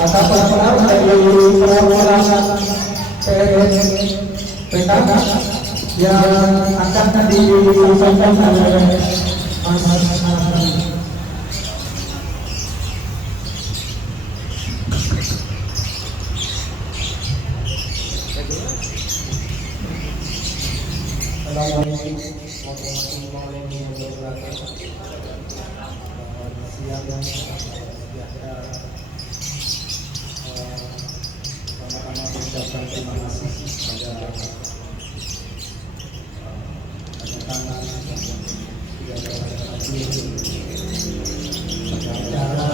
atas laporan dari perwakilan PK yang akan disampaikan oleh Mas Hadi. Assalamualaikum warahmatullahi wabarakatuh. Siang dan sejahtera. Pertama-tama mengucapkan terima kasih pada tangan yang sudah hadir pada acara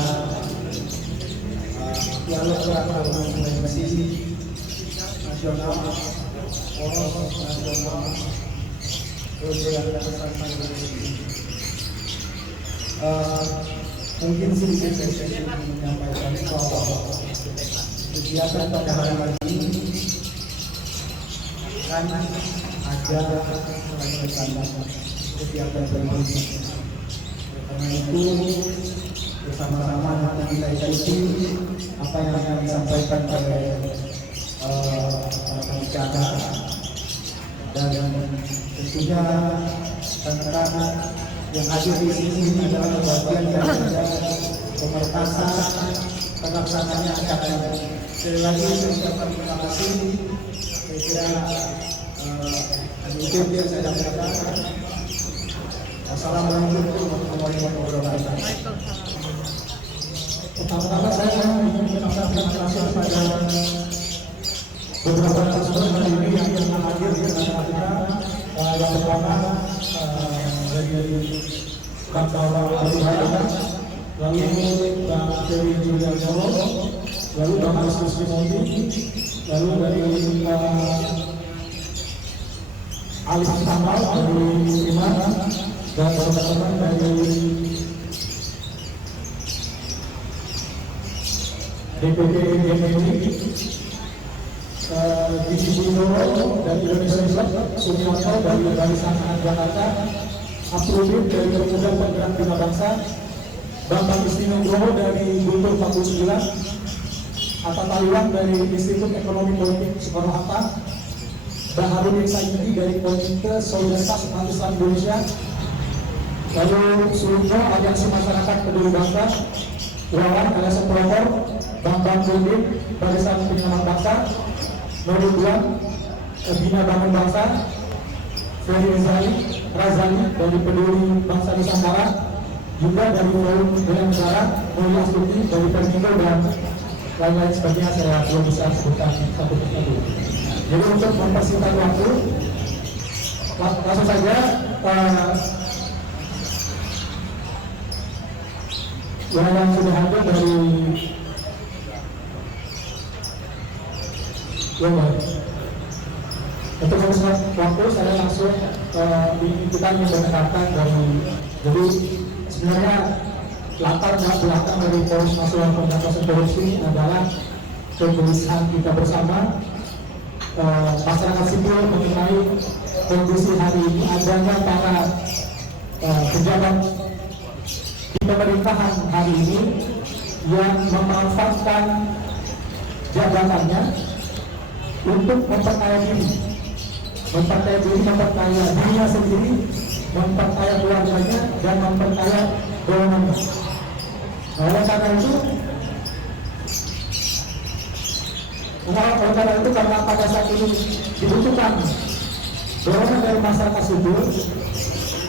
dialog transformasi nasional, poros nasional. Mungkin sedikit saya menyampaikan bahwa kegiatan pada hari ini kan ada kegiatan berikutnya. Karena itu bersama-sama nanti kita ikuti apa yang akan disampaikan oleh para pembicara dan tentunya rekan-rekan yang hadir di sini adalah bagian dari pemerkasa pelaksananya acara. Sekali lagi saya ucapkan terima kasih. Saya kira itu yang saya sampaikan. Assalamualaikum warahmatullahi wabarakatuh. Pertama-tama saya ingin mengucapkan terima kasih kepada beberapa narasumber hari ini yang hadir di acara kita. Yang pertama dari Bang Bawa Perihal, lalu Bang Dewi Julianto, lalu Bang Agus Mimodi, lalu dari Alif Samal dari Iman, dan teman-teman dari DPP GMI, Gigi Bino dari Indonesia Islam, Sumianto dari Barisan Anak Jakarta, Abdullah dari Pemuda Penggerak Bina Bangsa, Bambang Istinugroho dari Guntur 49, Atta Taliwan dari Institut Ekonomi Politik Soekarno-Hatta, Baharudin Saidi dari Komite Solidaritas Umat Islam Indonesia, lalu Sulungno Aliansi Masyarakat Peduli Bangsa, Wawan alias Pelopor, Bambang Bundin Barisan Penyelamat Bangsa, Nurul Bina Bangun Bangsa, Ferry Razali dari Peduli Bangsa Nusantara, juga dari Forum Bela Negara, Mulia Astuti dari Permindo, dan lain-lain sebagainya. Saya belum bisa sebutkan satu persatu. Jadi untuk mempersingkat waktu, langsung saja yang sudah hadir dari untuk mempersingkat waktu, saya langsung kita mendengarkan dari, jadi sebenarnya latar belakang dari Poros Nasional Pemberantasan Korupsi adalah kegelisahan kita bersama masyarakat sipil mengenai kondisi hari ini, adanya para pejabat di pemerintahan hari ini yang memanfaatkan jabatannya untuk memperkaya diri, memperkaya dirinya sendiri, memperkaya keluarganya, dan memperkaya golongannya. Oleh karena itu, karena pada saat ini dibutuhkan dorongan dari masyarakat sipil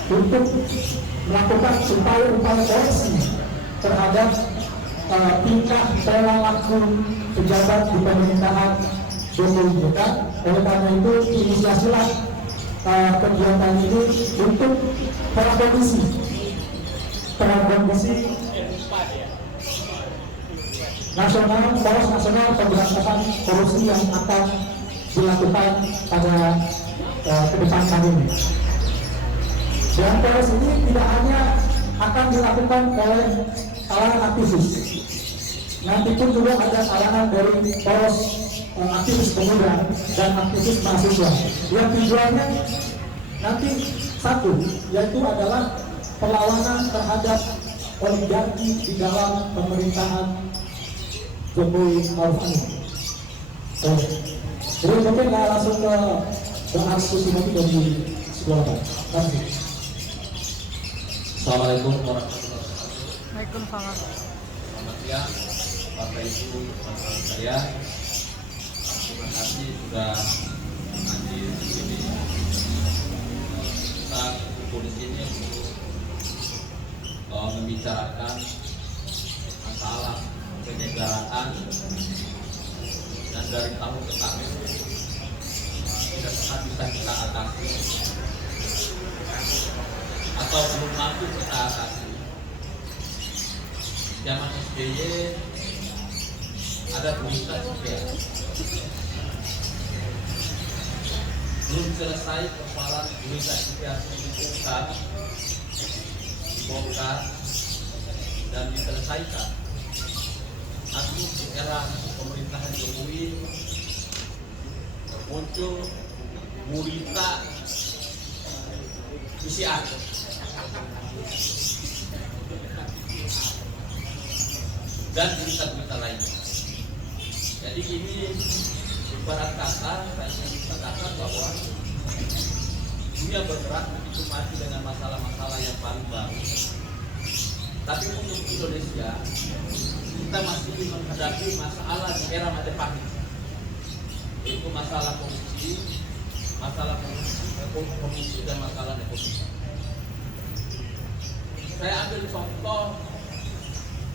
untuk melakukan upaya-upaya koreksi terhadap tingkah pola laku pejabat di pemerintahan Jokowi JK. Oleh karena itu, inisiasilah kegiatan ini untuk prakondisi nasional, Poros Nasional Pemberantasan Korupsi yang akan dilakukan pada ke depan hari ini. Dan poros ini tidak hanya akan dilakukan oleh kalangan aktivis, nanti pun juga ada kalangan dari poros aktivis pemuda dan aktivis mahasiswa. Yang tujuannya nanti satu, yaitu adalah perlawanan terhadap oligarki di dalam pemerintahan Jokowi Maruf Amin. Oke. Jadi mungkin langsung ke Bang Agus nanti dari sekolah Pak. Terima kasih. Assalamualaikum warahmatullahi wabarakatuh. Waalaikumsalam. Selamat siang, Bapak Ibu, teman-teman saya. Terima kasih sudah hadir di sini. Kita kumpul di sini untuk membicarakan masalah penyegaraan dan dari tahun ke tahun tidak pernah bisa kita atasi atau belum mampu kita atasi. Zaman SBY ada berita juga belum selesai persoalan berita dibongkar dan diselesaikan. Lalu di era pemerintahan Jokowi muncul berita PCR dan berita-berita lain. Jadi ini ibarat kata, saya bisa katakan bahwa dunia bergerak begitu maju dengan masalah-masalah yang paling baru. Tapi untuk Indonesia, kita masih menghadapi masalah di era Majapahit, yaitu masalah korupsi dan masalah nepotisme. Saya ambil contoh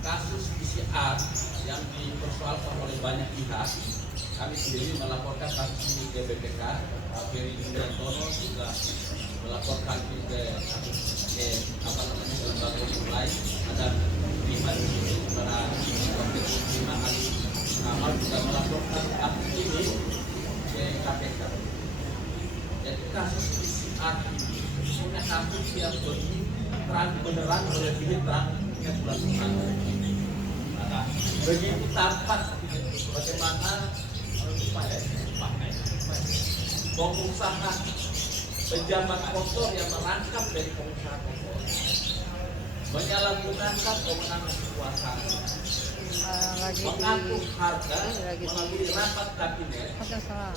kasus PCR yang dipersoalkan oleh banyak pihak. Kami sendiri melaporkan kasus ini ke BPK, Pak Ferry Juliantono juga melaporkan ke lembaga lain. Ada lima di sini, para wakil lima ahli amal juga melaporkan kasus ini ke KPK. Jadi kasus PCR ini punya kasus yang terang beneran oleh diri terangnya bulan Ramadan. Nah, begitu tampak bagaimana pengusaha pejabat kotor yang merangkap dari pengusaha kotor menyalahgunakan kewenangan kekuasaan, mengatur harga melalui rapat kabinet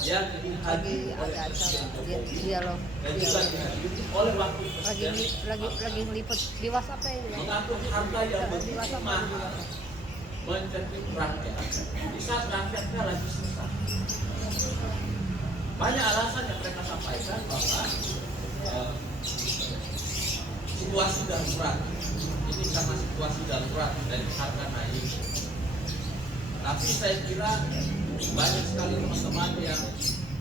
yang dihadiri oleh Presiden Jokowi dan juga dihadiri oleh Wakil Presiden, lagi meliput di WhatsApp ya. mengatur harga yang begitu mahal, mencekik rakyat di saat rakyatnya lagi susah. Banyak alasan yang mereka sampaikan bahwa situasi darurat ini karena situasi darurat dan harga naik. Tapi saya kira banyak sekali teman-teman yang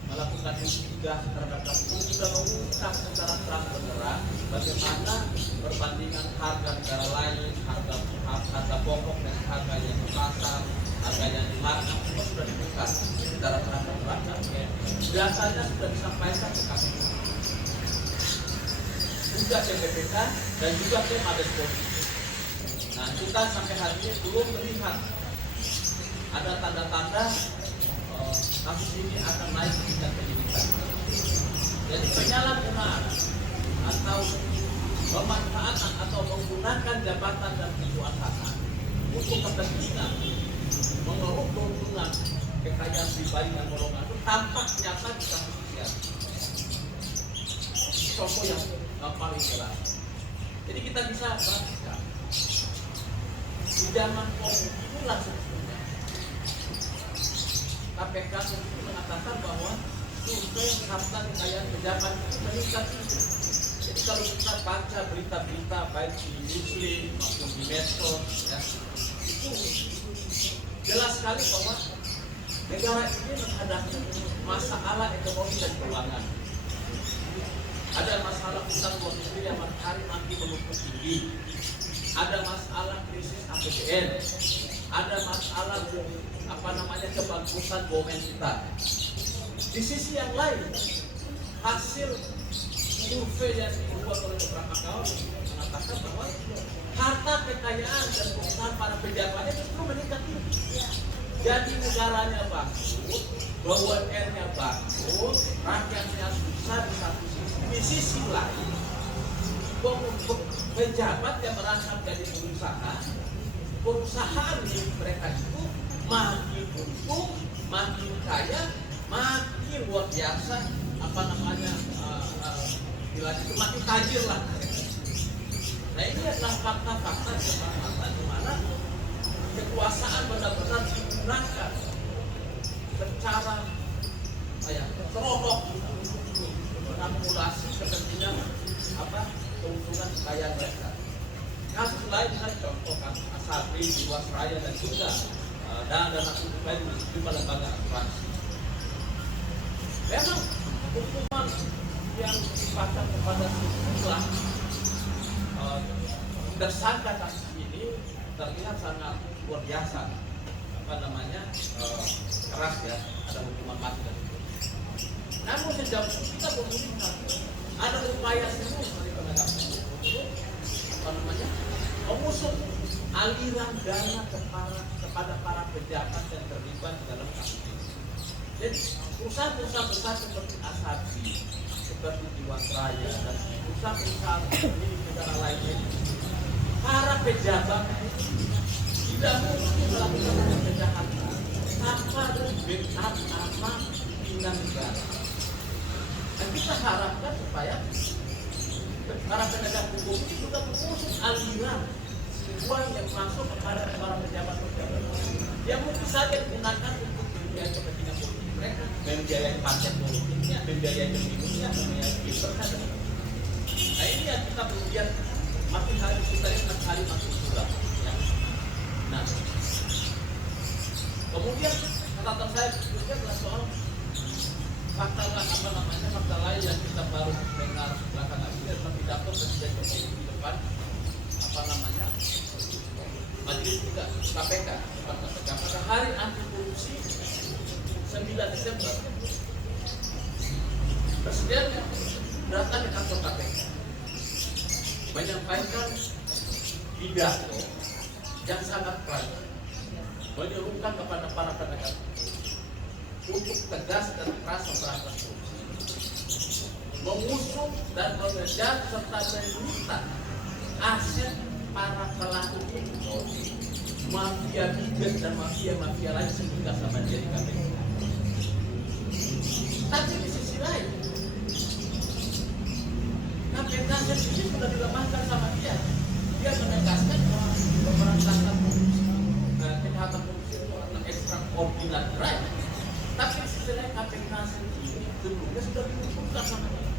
melakukan investigasi terhadap itu sudah mengungkap secara terang benderang bagaimana perbandingan harga negara lain, harga pokok dan harga yang di pasar, harga yang di market semua sudah dibuka secara terang benderang. Biasanya sudah disampaikan ke KPK, juga ke BPK dan juga ke Mabes Polri. Nah, kita sampai hari ini belum melihat ada tanda-tanda kasus ini akan naik ke tingkat penyidikan. Jadi penyalahgunaan atau pemanfaatan atau menggunakan jabatan dan kekuasaan untuk kepentingan mengeruk keuntungan kekayaan pribadi dan golongan itu tampak nyata di kasus ini. Contoh yang paling jelas. Jadi kita bisa perhatikan di zaman COVID itulah sebetulnya KPK sendiri mengatakan bahwa survei harta kekayaan pejabat itu meningkat. Jadi kalau kita baca berita-berita baik di Muslim maupun di medsos, ya, itu jelas sekali bahwa negara ini menghadapi masalah ekonomi dan keuangan. Ada masalah utang luar negeri yang makin menumpuk tinggi. Ada masalah krisis APBN. Ada masalah kebagusan BUMN kita. Di sisi yang lain, hasil survei yang dibuat oleh beberapa kawan mengatakan bahwa harta kekayaan dan perusahaan para pejabatnya justru meningkat tinggi. Jadi negaranya bagus, BUMN-nya bagus, rakyatnya susah di satu sisi. Di sisi lain, pejabat yang merangkap jadi pengusaha, perusahaan milik mereka itu makin untung, makin kaya, makin luar biasa, apa namanya, itu makin tajir lah. Nah ini adalah fakta-fakta di mana kekuasaan benar-benar digunakan secara ceroboh mengakumulasi kepentingan keuntungan kekayaan mereka. Kasus lain misalnya contoh kasus Asabri, Jiwasraya dan juga dan kasus lain di sejumlah lembaga asuransi. Memang hukuman yang dipasang kepada sejumlah tersangka kasus ini terlihat sangat luar biasa, keras ya, ada hukuman mati dan itu. Namun sejauh itu kita membutuhkan ada upaya serius dari penegak hukum untuk mengusut aliran dana kepada para pejabat yang terlibat dalam kasus ini. Jadi perusahaan-perusahaan besar seperti Asabri, seperti Jiwasraya dan perusahaan-perusahaan milik negara lainnya, para pejabat tidak mungkin melakukan kejahatan tanpa backup apa pimpinan negara. Dan kita harapkan supaya para penegak hukum ini juga mengusut aliran uang yang masuk kepada para pejabat-pejabat yang mungkin saja digunakan untuk membiayai kepentingan politik mereka, membiayai paket politiknya, membiayai pemilunya, membiayai pilpresnya. Nah ini yang kita kemudian makin hari kita lihat makin suram. Ya. Nah, kemudian catatan saya berikutnya adalah soal fakta lain yang kita baru dengar belakangan ini adalah pidato Presiden Jokowi di depan majelis juga KPK pada hari anti korupsi 9 Desember. Presiden datang ke kantor KPK menyampaikan pidato yang sangat keras, menyerukan kepada para penegak untuk tegas dan keras memberantas korupsi, mengusung dan mengejar serta menyita aset para pelaku korupsi, mafia migas dan mafia lain sehingga sama dia di KPK. Tapi di sisi lain, KPK sendiri sudah dilemahkan sama dia. Dia menegaskan bahwa pemberantasan korupsi, kejahatan korupsi itu adalah extraordinary crime. Tapi di sisi lain KPK sendiri sebelumnya sudah dihukumkan sama dia.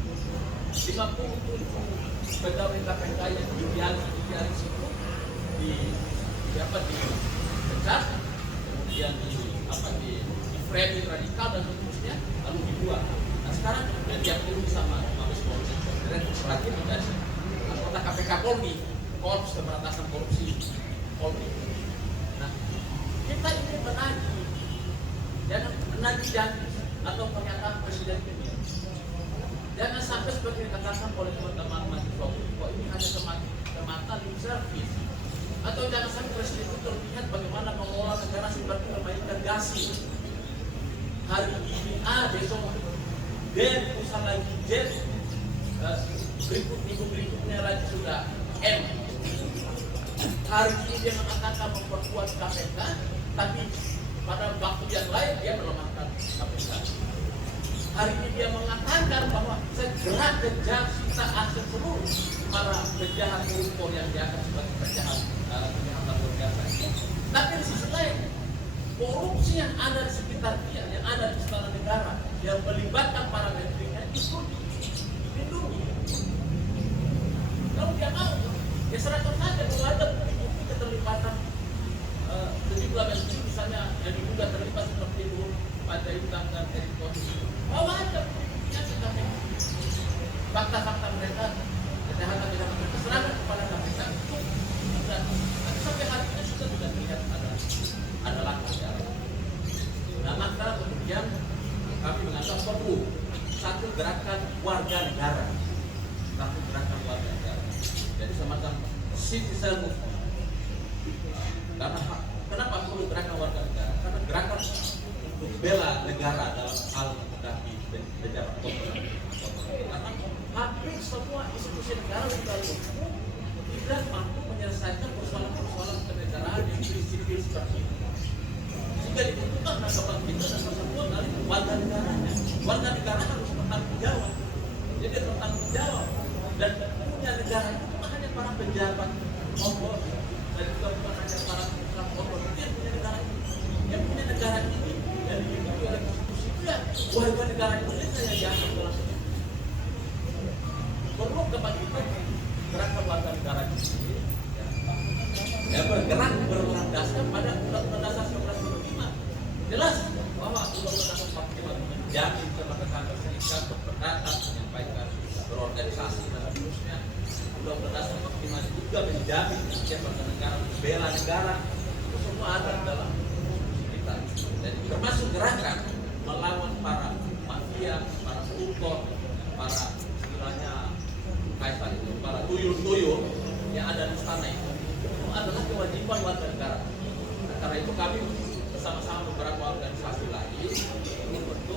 57 pegawai KPK yang didialis itu dipecat, kemudian di framing radikal dan seterusnya, lalu dibuang. Nah sekarang kemudian dia turun sama Mabes Polri, Direktur Terakhir dari anggota KPK Polri, Korps Pemberantasan Korupsi Polri. Nah kita ini menagih, jangan menagih janji atau pernyataan Presiden ini. Jangan sampai seperti dikatakan oleh teman-teman mahasiswa bahwa ini hanya semata lip service, atau jangan sampai Presiden itu terlihat bagaimana mengelola negara seperti memainkan gasing. Hari ini A, besok D, pusat lagi Z, berikutnya lagi sudah M. Hari ini dia mengatakan memperkuat KPK, tapi pada waktu yang lain dia melemahkan KPK. Hari ini dia mengatakan bahwa segera kejar sita aset seluruh para penjahat koruptor yang dianggap sebagai kejahatan luar biasa. Tapi di sisi lain, korupsi yang ada di sekitar dia, yang ada di istana negara, yang melibatkan para menterinya itu dilindungi. Kalau dia mau, ya serahkan saja kalau ada bukti keterlibatan 17 menteri misalnya yang diduga terlibat seperti itu Panjaitan dan Erick Thohir. Bawa aja buktinya ke KPK. Fakta-fakta mereka, kejahatan mereka serahkan kepada KPK itu. Dan sampai hari ini juga tidak terlihat ada langkah jalan. Nah maka kemudian kami menganggap perlu satu gerakan warga negara, jadi semacam citizen movement. Karena kenapa perlu gerakan warga negara? Karena gerakan untuk bela negara dalam hal menghadapi pejabat korporat. Karena hampir semua institusi negara sudah lumpuh, tidak mampu menyelesaikan persoalan-persoalan kenegaraan yang prinsipil seperti ini. Jika dibutuhkan maka kita dan tersebut dari warga negaranya. Warga negara harus bertanggung jawab. Jadi bertanggung jawab dan punya negara itu bukan hanya para pejabat ombor dan juga bukan hanya para pengusaha ombor. Itu yang punya negara ini. Yang punya negara ini dan dilindungi oleh konstitusi itu ya warga negara Indonesia yang dianggap dalam ini. Perlu kepada kita gerakan warga negara ini ya bergerak berlandaskan pada Undang-Undang Dasar 1945. Jelas bahwa Undang-Undang Dasar 1945 menjamin kemerdekaan berserikat, berpendapat, menyampaikan, berorganisasi dan seterusnya. Undang-Undang Dasar 45 juga menjamin setiap warga negara membela negara. Itu semua ada dalam kita. Jadi termasuk gerakan melawan para mafia, para koruptor, para istilahnya kaisar itu, para tuyul-tuyul yang ada di istana itu adalah kewajiban warga negara. Nah, karena itu kami bersama-sama beberapa organisasi lain membentuk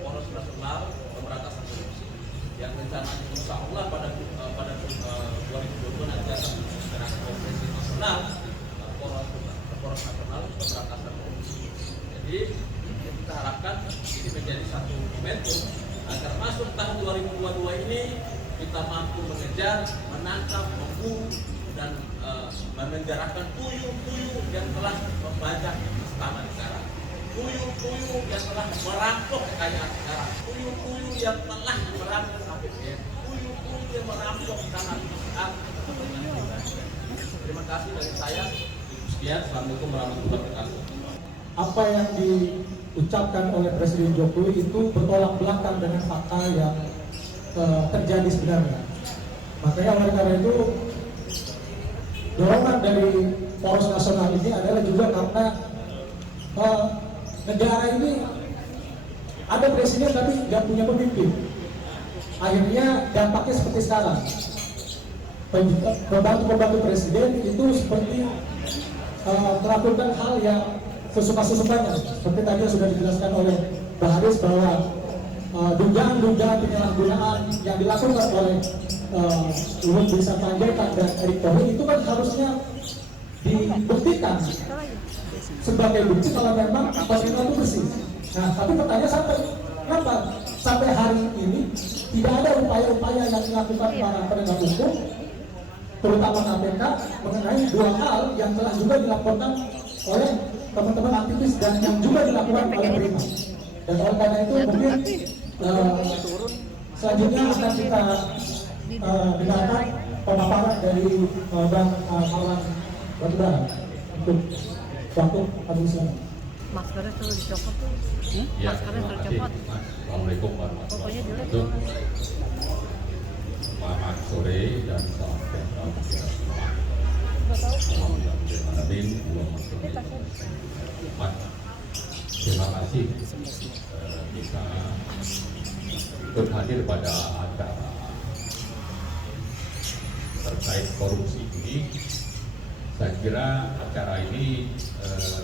Poros Nasional Pemberantasan Korupsi yang rencananya insya Allah pada 2022 nanti akan diselenggarakan konferensi nasional Poros Nasional Pemberantasan Korupsi. Jadi kita harapkan ini menjadi satu momentum agar masuk tahun 2022 ini kita mampu mengejar, menangkap, memburu dan memenjarakan tuyul-tuyul yang telah membajak istana negara, tuyul-tuyul yang telah merampok kekayaan negara, tuyul-tuyul yang telah merampok APBN, tuyul-tuyul yang merampok tanah besar. Terima kasih dari saya. Sekian, assalamualaikum warahmatullahi wabarakatuh. Apa yang diucapkan oleh Presiden Jokowi itu bertolak belakang dengan fakta yang terjadi sebenarnya. Makanya oleh karena itu dorongan dari Poros Nasional ini adalah juga karena negara ini ada presiden tapi nggak punya pemimpin. Akhirnya dampaknya seperti sekarang. Pembantu-pembantu presiden itu seperti melakukan hal yang sesuka-sukanya. Seperti tadi yang sudah dijelaskan oleh Pak Haris bahwa dugaan-dugaan penyalahgunaan yang dilakukan oleh Luhut Binsar Panjaitan dan Erick Thohir itu kan harusnya dibuktikan sebagai bukti kalau memang pasien itu bersih. Nah, tapi pertanyaan kenapa sampai hari ini tidak ada upaya-upaya yang dilakukan para penegak hukum, terutama KPK, mengenai dua hal yang telah juga dilaporkan oleh teman-teman aktivis dan yang juga dilakukan oleh Prima. Dan oleh karena itu mungkin selanjutnya akan kita dengarkan pemaparan dari Bang Marwan Batubara untuk waktu habis ini. Maskernya suruh dicopot tuh. Ya, Maskernya terima suruh kasih. copot. Assalamualaikum warahmatullahi Pokoknya jelek. wabarakatuh. Selamat sore dan salam sejahtera bagi kita semua. Terima kasih bisa berhadir pada acara terkait korupsi ini. Saya kira acara ini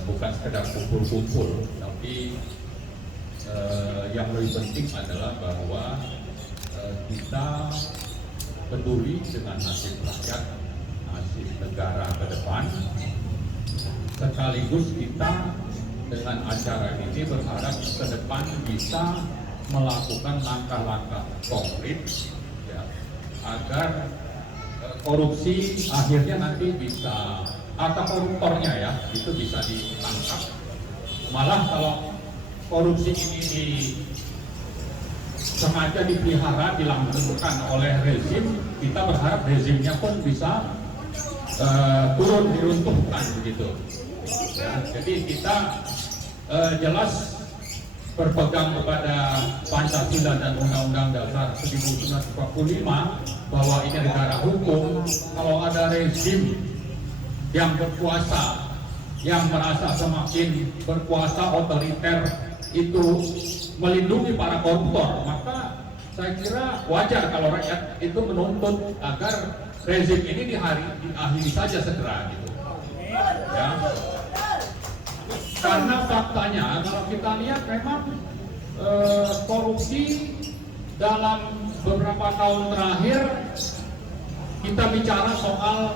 bukan sekedar kumpul-kumpul, tapi yang lebih penting adalah bahwa kita peduli dengan nasib rakyat, nasib negara ke depan, sekaligus kita dengan acara ini berharap ke depan bisa melakukan langkah-langkah konkret ya, agar korupsi akhirnya nanti bisa, atau koruptornya ya, itu bisa ditangkap. Malah kalau korupsi ini sengaja dipelihara, dilanggengkan oleh rezim, kita berharap rezimnya pun bisa turun, diruntuhkan begitu. Ya, jadi kita jelas berpegang kepada Pancasila dan Undang-Undang Dasar 1945 bahwa ini negara hukum. Kalau ada rezim yang berkuasa, yang merasa semakin berkuasa, otoriter, itu melindungi para koruptor, maka saya kira wajar kalau rakyat itu menuntut agar rezim ini diakhiri saja segera gitu. Ya. Karena faktanya kalau kita lihat memang korupsi dalam beberapa tahun terakhir, kita bicara soal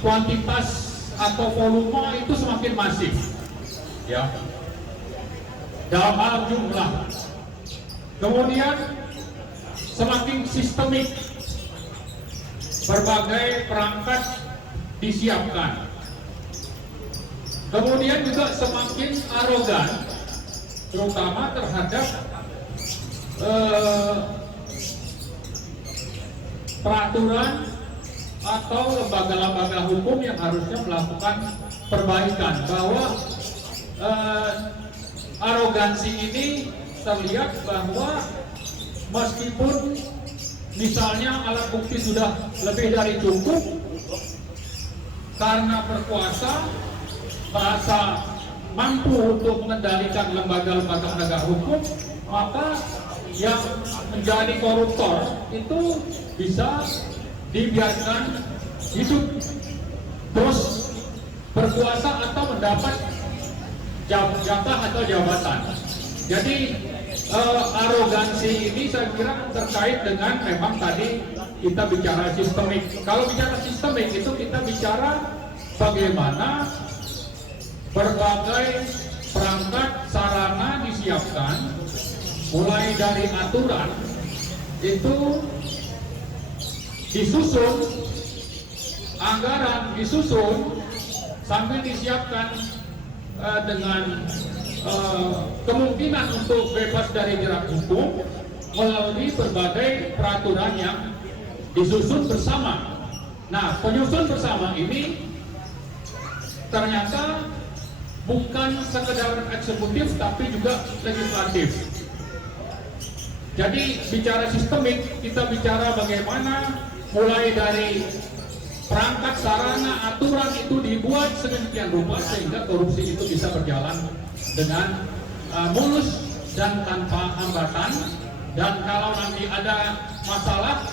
kuantitas atau volume itu semakin masif, ya, dalam hal jumlah. Kemudian semakin sistemik, berbagai perangkat disiapkan. Kemudian juga semakin arogan, terutama terhadap peraturan atau lembaga-lembaga hukum yang harusnya melakukan perbaikan. Bahwa arogansi ini terlihat bahwa meskipun misalnya alat bukti sudah lebih dari cukup, karena berkuasa merasa mampu untuk mengendalikan lembaga-lembaga penegak hukum, maka yang menjadi koruptor itu bisa dibiarkan hidup terus berkuasa atau mendapat jabatan atau jabatan. Jadi arogansi ini saya kira terkait dengan memang tadi kita bicara sistemik. Kalau bicara sistemik itu kita bicara bagaimana berbagai perangkat sarana disiapkan, mulai dari aturan itu disusun, anggaran disusun, sambil disiapkan dengan kemungkinan untuk bebas dari jerat hukum melalui berbagai peraturan yang disusun bersama. Nah, penyusun bersama ini ternyata bukan sekedar eksekutif tapi juga legislatif. Jadi bicara sistemik, kita bicara bagaimana mulai dari perangkat sarana aturan itu dibuat sedemikian rupa sehingga korupsi itu bisa berjalan dengan mulus dan tanpa hambatan. Dan kalau nanti ada masalah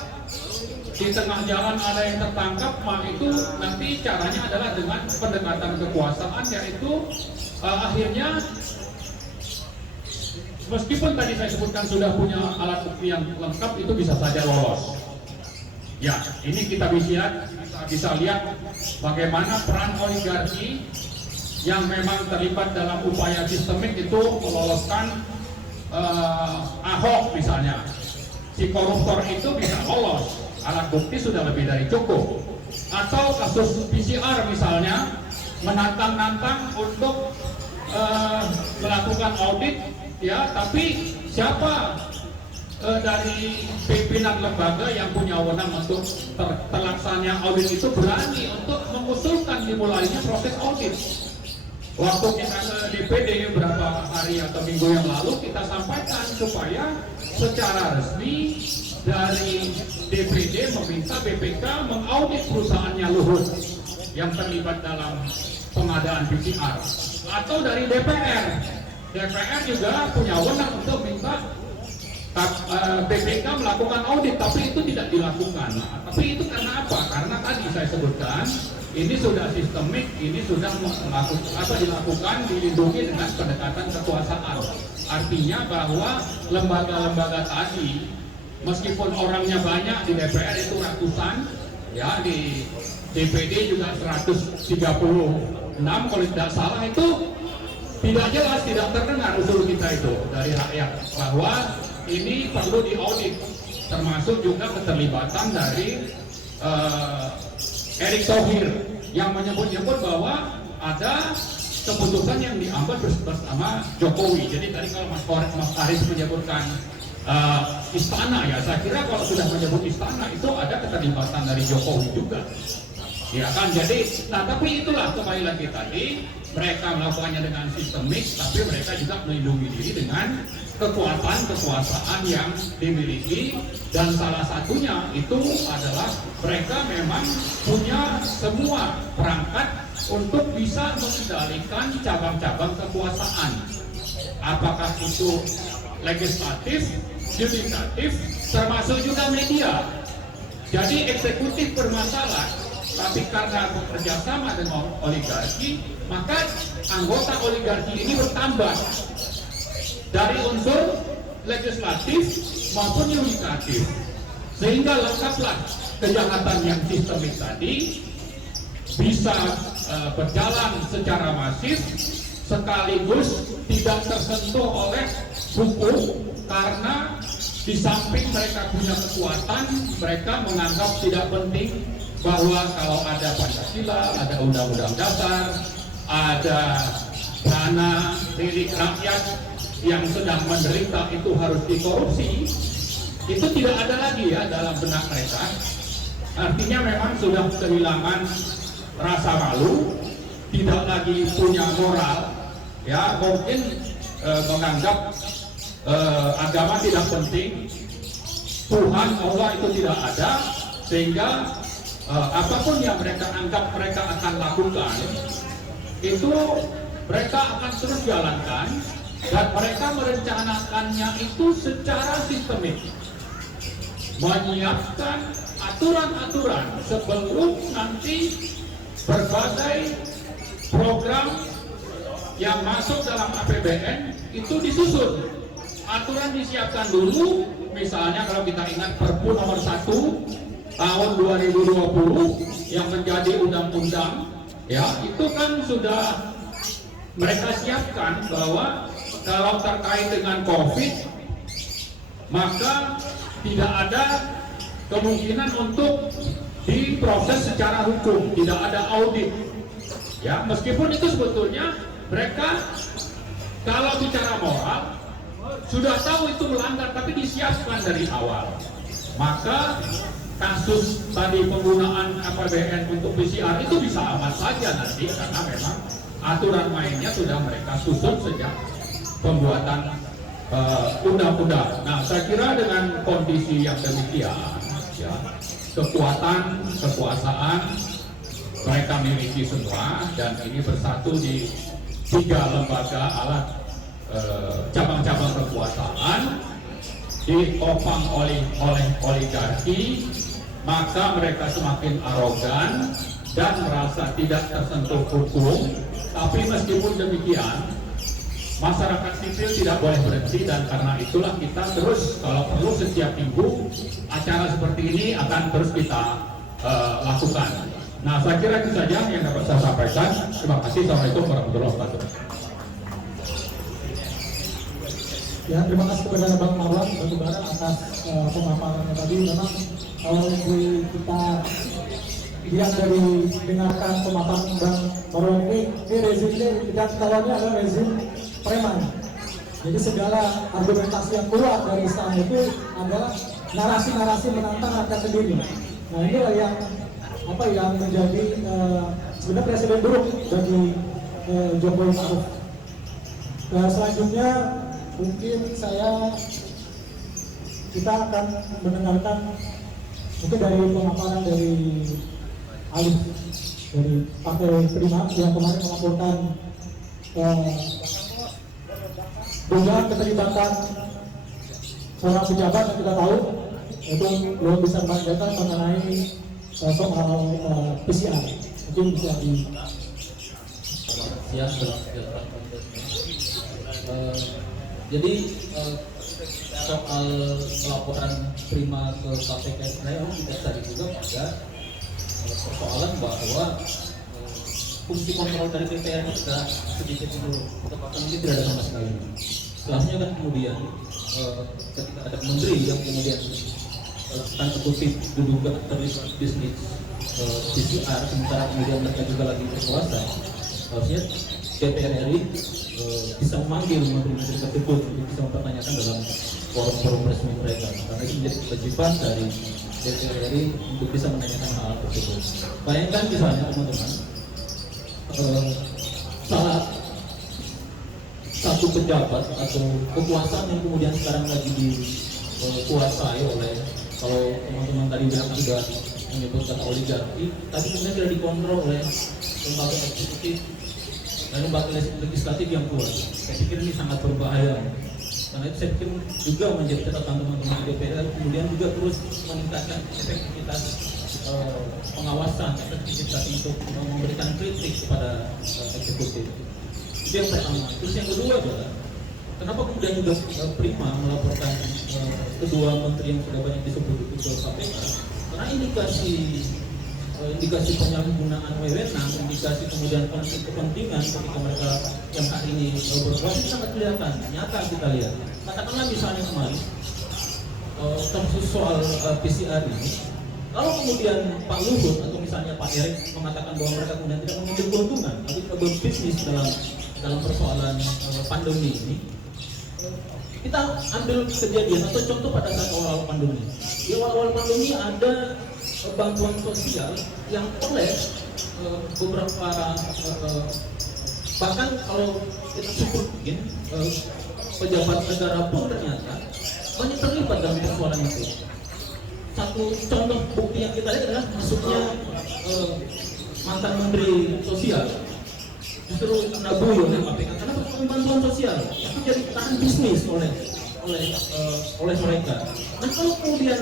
di tengah jalan ada yang tertangkap, maka itu nanti caranya adalah dengan pendekatan kekuasaan, yaitu akhirnya meskipun tadi saya sebutkan sudah punya alat bukti yang lengkap, itu bisa saja lolos. Ya, ini kita bisa lihat bagaimana peran oligarki yang memang terlibat dalam upaya sistemik itu meloloskan Ahok misalnya. Si koruptor itu bisa lolos, alat bukti sudah lebih dari cukup. Atau kasus PCR misalnya, menantang-nantang untuk melakukan audit, ya, tapi siapa dari pimpinan lembaga yang punya wewenang untuk terlaksananya audit itu berani untuk mengusulkan dimulainya proses audit. Waktu kita ke DPD beberapa hari atau minggu yang lalu, kita sampaikan supaya secara resmi dari DPD meminta BPK mengaudit perusahaannya Luhut yang terlibat dalam pengadaan PCR. Atau dari DPR juga punya wewenang untuk minta BPK melakukan audit, tapi itu tidak dilakukan. Tapi itu karena apa? Karena tadi saya sebutkan, ini sudah sistemik, ini sudah dilakukan dilindungi dengan pendekatan kekuasaan. Artinya bahwa lembaga-lembaga tadi, meskipun orangnya banyak, di DPR itu ratusan, ya, di DPD juga 136 kalau tidak salah, itu tidak jelas, tidak terdengar usul kita itu dari rakyat bahwa ini perlu diaudit, termasuk juga keterlibatan dari Erick Thohir yang menyebut-nyebut bahwa ada keputusan yang diambil bersama Jokowi. Jadi tadi kalau Mas Haris menyebutkan istana, ya saya kira kalau sudah menyebut istana itu ada keterlibatan dari Jokowi juga, ya kan. Jadi, nah tapi itulah kembali lagi tadi, mereka melakukannya dengan sistemik, tapi mereka juga melindungi diri dengan kekuasaan yang dimiliki, dan salah satunya itu adalah mereka memang punya semua perangkat untuk bisa mengendalikan cabang-cabang kekuasaan, apakah itu legislatif, yudikatif, termasuk juga media. Jadi eksekutif bermasalah, tapi karena bekerja sama dengan oligarki, maka anggota oligarki ini bertambah dari unsur legislatif maupun yudikatif, sehingga lengkaplah kejahatan yang sistemik tadi bisa berjalan secara masif sekaligus tidak tersentuh oleh hukum, karena di samping mereka punya kekuatan, mereka menganggap tidak penting bahwa kalau ada Pancasila, ada Undang-Undang Dasar, ada dana milik rakyat yang sedang menderita itu harus dikorupsi. Itu tidak ada lagi ya dalam benak mereka. Artinya memang sudah kehilangan rasa malu, tidak lagi punya moral, ya mungkin menganggap agama tidak penting, Tuhan Allah itu tidak ada, sehingga apapun yang mereka anggap mereka akan lakukan itu mereka akan terus jalankan, dan mereka merencanakannya itu secara sistemik, menyiapkan aturan-aturan sebelum nanti berbagai program yang masuk dalam APBN itu disusun. Aturan disiapkan dulu, misalnya kalau kita ingat Perpu nomor 1 tahun 2020 yang menjadi undang-undang, ya itu kan sudah mereka siapkan bahwa kalau terkait dengan COVID maka tidak ada kemungkinan untuk diproses secara hukum, tidak ada audit. Ya, meskipun itu sebetulnya mereka kalau bicara moral sudah tahu itu melanggar, tapi disiapkan dari awal. Maka kasus tadi penggunaan APBN untuk PCR itu bisa aman saja nanti, karena memang aturan mainnya sudah mereka susun sejak pembuatan undang-undang. Nah, saya kira dengan kondisi yang demikian, ya, kekuatan, kekuasaan mereka miliki semua, dan ini bersatu di 3 lembaga alat cabang-cabang kekuasaan ditopang oleh oligarki, maka mereka semakin arogan dan merasa tidak tersentuh hukum. Tapi meskipun demikian, masyarakat sipil tidak boleh berhenti, dan karena itulah kita terus kalau perlu setiap minggu acara seperti ini akan terus kita lakukan. Nah, saya kira itu saja yang dapat saya sampaikan. Terima kasih. Assalamualaikum warahmatullahi wabarakatuh. Ya, terima kasih kepada Bang Marwan Batubara atas pemaparannya tadi. Memang kalau kita lihat dari dengarkan pemaparan Bang Marwan ini rezimnya tidak ketahuannya adalah rezim preman. Jadi segala argumentasi yang keluar dari istana itu adalah narasi-narasi menantang rakyat sendiri. Nah, inilah yang menjadi sebenarnya presiden buruk bagi Jokowi Ma'ruf. Nah, selanjutnya mungkin kita akan mendengarkan mungkin dari pemaparan dari Alif dari Partai Prima yang kemarin melaporkan dugaan keterlibatan seorang pejabat yang kita tahu itu belum bisa mengajarkan mengenai soal PCR. Mungkin bisa di jadi soal laporan Prima ke KPK saya tidak tadi juga ada persoalan bahwa fungsi kontrol dari DPR itu sudah sedikit dulu, tepatnya mungkin tidak ada sama sekali. Setelahnya kan kemudian ketika ada menteri yang kemudian tanda kutip diduga terlibat bisnis PCR, sementara kemudian mereka juga lagi berkuasa, harusnya DPR RI bisa memanggil menteri-menteri tersebut untuk bisa mempertanyakan dalam forum-forum resmi mereka, karena itu menjadi kewajiban dari DPR RI untuk bisa menanyakan hal tersebut. Bayangkan misalnya teman-teman, salah satu pejabat atau kekuasaan yang kemudian sekarang lagi dikuasai oleh, kalau teman-teman tadi bilang juga menyebut kata oligarki, tapi kemudian tidak dikontrol oleh lembaga eksekutif dan lembaga legislatif yang kuat. Saya pikir ini sangat berbahaya. Karena itu saya pikir juga menjadi catatan teman-teman di DPR, kemudian juga terus meningkatkan efektivitas pengawasan, efektivitas untuk memberikan kritik kepada eksekutif. Itu yang pertama. Terus yang kedua adalah kenapa kemudian juga Prima melaporkan kedua menteri yang sudah banyak disebut itu ke KPK? Karena indikasi indikasi penyalahgunaan wewenang, indikasi kemudian konflik kepentingan ketika mereka yang hari ini berkuasa sangat kelihatan, nyata kita lihat. Katakanlah misalnya kemarin kasus soal PCR ini, kalau kemudian Pak Luhut atau misalnya Pak Erik mengatakan bahwa mereka kemudian tidak mengambil keuntungan atau tidak berbisnis dalam persoalan pandemi ini, kita ambil kejadian atau contoh pada saat awal pandemi. Di awal pandemi ada bantuan sosial yang oleh beberapa bahkan kalau kita sebut mungkin pejabat negara pun ternyata banyak terlibat dalam persoalan itu. Satu contoh bukti yang kita lihat adalah masuknya mantan Menteri Sosial justru nabuyo oleh KPK karena persoalan bantuan sosial itu jadi tahan bisnis oleh mereka. Nah kalau kemudian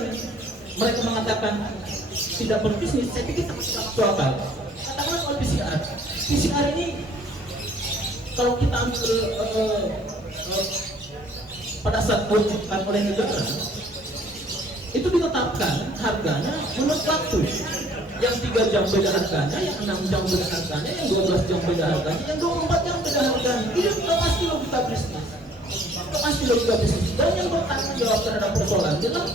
mereka mengatakan tidak berbisnis, saya pikir sangat masuk akal. Katakanlah soal PCR ini kalau kita ambil pada saat diwujudkan oleh negara itu ditetapkan harganya menurut waktu. Yang 3 jam beda harganya, yang 6 jam beda harganya, yang 12 jam beda harganya, yang 24 jam beda harganya. Itu sudah pasti logika bisnis. Itu pasti logika bisnis. Dan yang bertanggung jawab terhadap persoalan adalah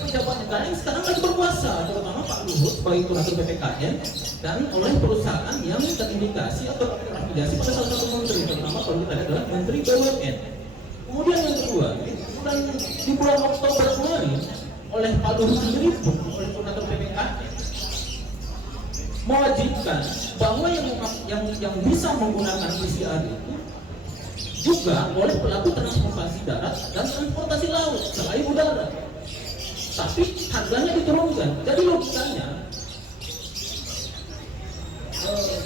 pejabat negara yang sekarang lagi berkuasa, terutama Pak Luhut sebagai kurator PPKN dan oleh perusahaan yang terindikasi atau terafiliasi pada salah satu menteri, terutama kalau kita lihat adalah Menteri BUMN. Kemudian yang kedua, di bulan Oktober kemarin oleh Pak Luhut sendiri pun oleh kurator PPKN mewajibkan bahwa yang bisa menggunakan PCR itu juga oleh pelaku transportasi darat dan transportasi laut selain udara. Tapi harganya diturunkan. Jadi logikanya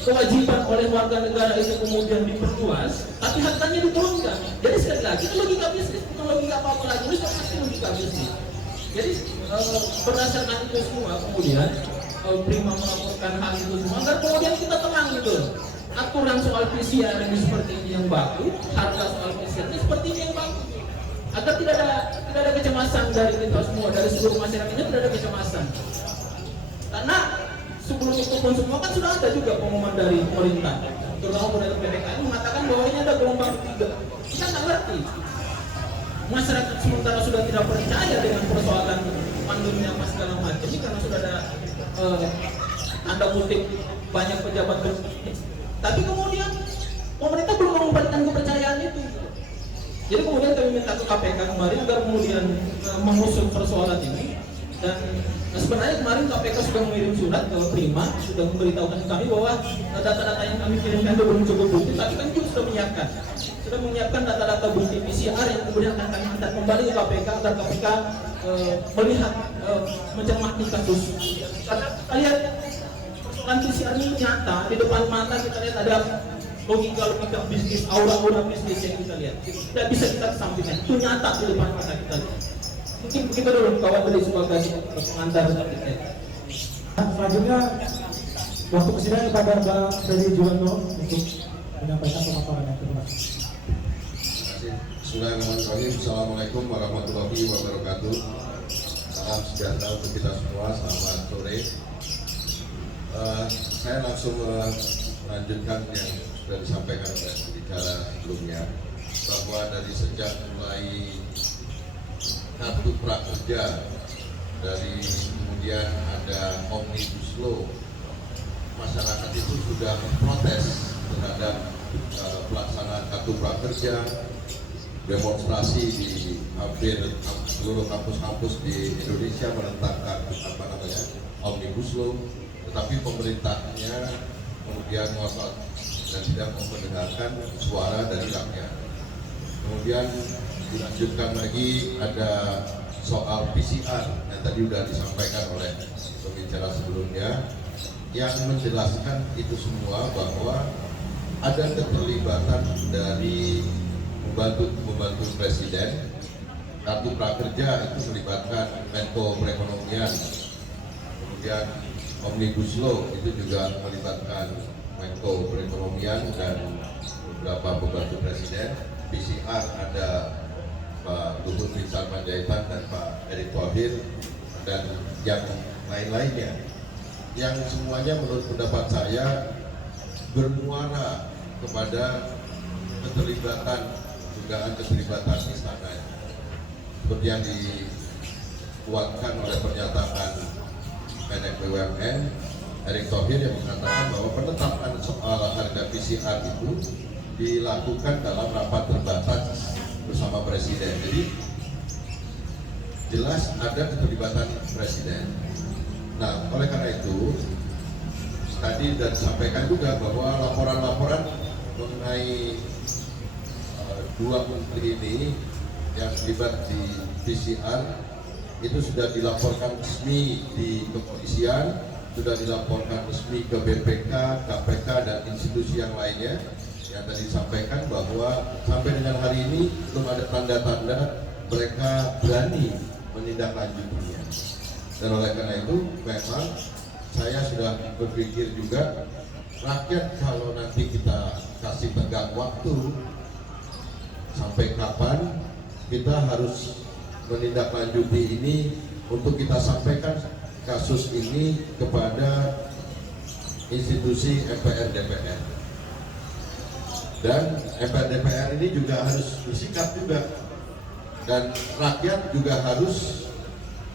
kewajiban oleh warga negara itu kemudian diperluas, tapi harganya diturunkan. Jadi sekali lagi itu logika bisnis, bukan logika apa-apa lagi. Ini pasti logika bisnis. Jadi berdasarkan itu semua kemudian Prima melaporkan hal itu semua agar kemudian kita tenang gitu. Aturan soal PCR ini seperti ini yang baku, harga soal PCR ini seperti ini yang baku. Agar tidak ada kecemasan dari kita semua, dari seluruh masyarakatnya tidak ada kecemasan. Karena sebelum itu pun semua kan sudah ada juga pengumuman dari pemerintah, terutama dari PPKN mengatakan bahwa ini ada gelombang ketiga. Kita nggak ngerti. Masyarakat sementara sudah tidak percaya dengan persoalan pandemi apa segala macam ini karena sudah ada Anda kutip banyak pejabat berbisnis. Tapi kemudian pemerintah belum mengembalikan kepercayaan itu. Jadi kemudian kami minta ke KPK kemarin agar kemudian mengusut persoalan ini. Dan sebenarnya kemarin KPK sudah mengirim surat ke Prima, sudah memberitahukan kami bahwa data-data yang kami kirimkan itu belum cukup bukti, tapi kami juga sudah menyiapkan data-data bukti PCR yang kemudian akan kami hantar kembali ke KPK agar KPK melihat mencermati kasus. Karena kita lihat persoalan PCR ini nyata di depan mata, kita lihat ada logika bisnis, aura bisnis yang kita lihat. Tidak bisa kita kesampingkan, itu nyata di depan mata kita lihat. Mungkin begitu dulu kawan dari sebagai pengantar kita. Selanjutnya waktu persidangan kepada Bang Ferry Juwanto untuk menyampaikan pemaparannya. Terima kasih. Bismillahirrahmanirrahim. Assalamualaikum warahmatullahi wabarakatuh. Salam sejahtera untuk kita semua. Selamat sore. Saya langsung melanjutkan yang sudah disampaikan oleh pembicara sebelumnya, bahwa dari sejak mulai kartu prakerja, dari kemudian ada omnibus law, masyarakat itu sudah protes terhadap pelaksanaan kartu prakerja, demonstrasi di hampir seluruh kampus-kampus di Indonesia menentang omnibus law, tetapi pemerintahnya kemudian ngotot dan tidak mau mendengarkan suara dari rakyat. Kemudian dilanjutkan lagi ada soal PCR yang tadi sudah disampaikan oleh pembicara sebelumnya, yang menjelaskan itu semua bahwa ada keterlibatan dari membantu presiden. Kartu prakerja itu melibatkan Menko Perekonomian, kemudian omnibus law itu juga melibatkan Menko Perekonomian dan beberapa pembantu presiden. PCR ada Pak Luhut bin Sarpanjaitan dan Pak Erick Thohir dan yang lain-lainnya. yang semuanya menurut pendapat saya bermuara kepada dugaan keterlibatan istana, seperti yang dikuatkan oleh pernyataan Menko BUMN Erick Thohir yang mengatakan bahwa penetapan soal harga PCR itu dilakukan dalam rapat terbatas bersama Presiden. Jadi jelas ada keterlibatan Presiden. Nah, oleh karena itu tadi dan disampaikan juga bahwa laporan-laporan mengenai dua menteri ini yang terlibat di PCR itu sudah dilaporkan resmi di kepolisian, sudah dilaporkan resmi ke BPK, KPK dan institusi yang lainnya. Yang tadi disampaikan bahwa sampai dengan hari ini belum ada tanda-tanda mereka berani menindaklanjutinya. Dan oleh karena itu memang saya sudah berpikir juga, rakyat kalau nanti kita kasih tenggang waktu sampai kapan kita harus menindaklanjuti ini untuk kita sampaikan kasus ini kepada institusi MPR DPR. Dan MPR DPR ini juga harus bersikap juga, dan rakyat juga harus,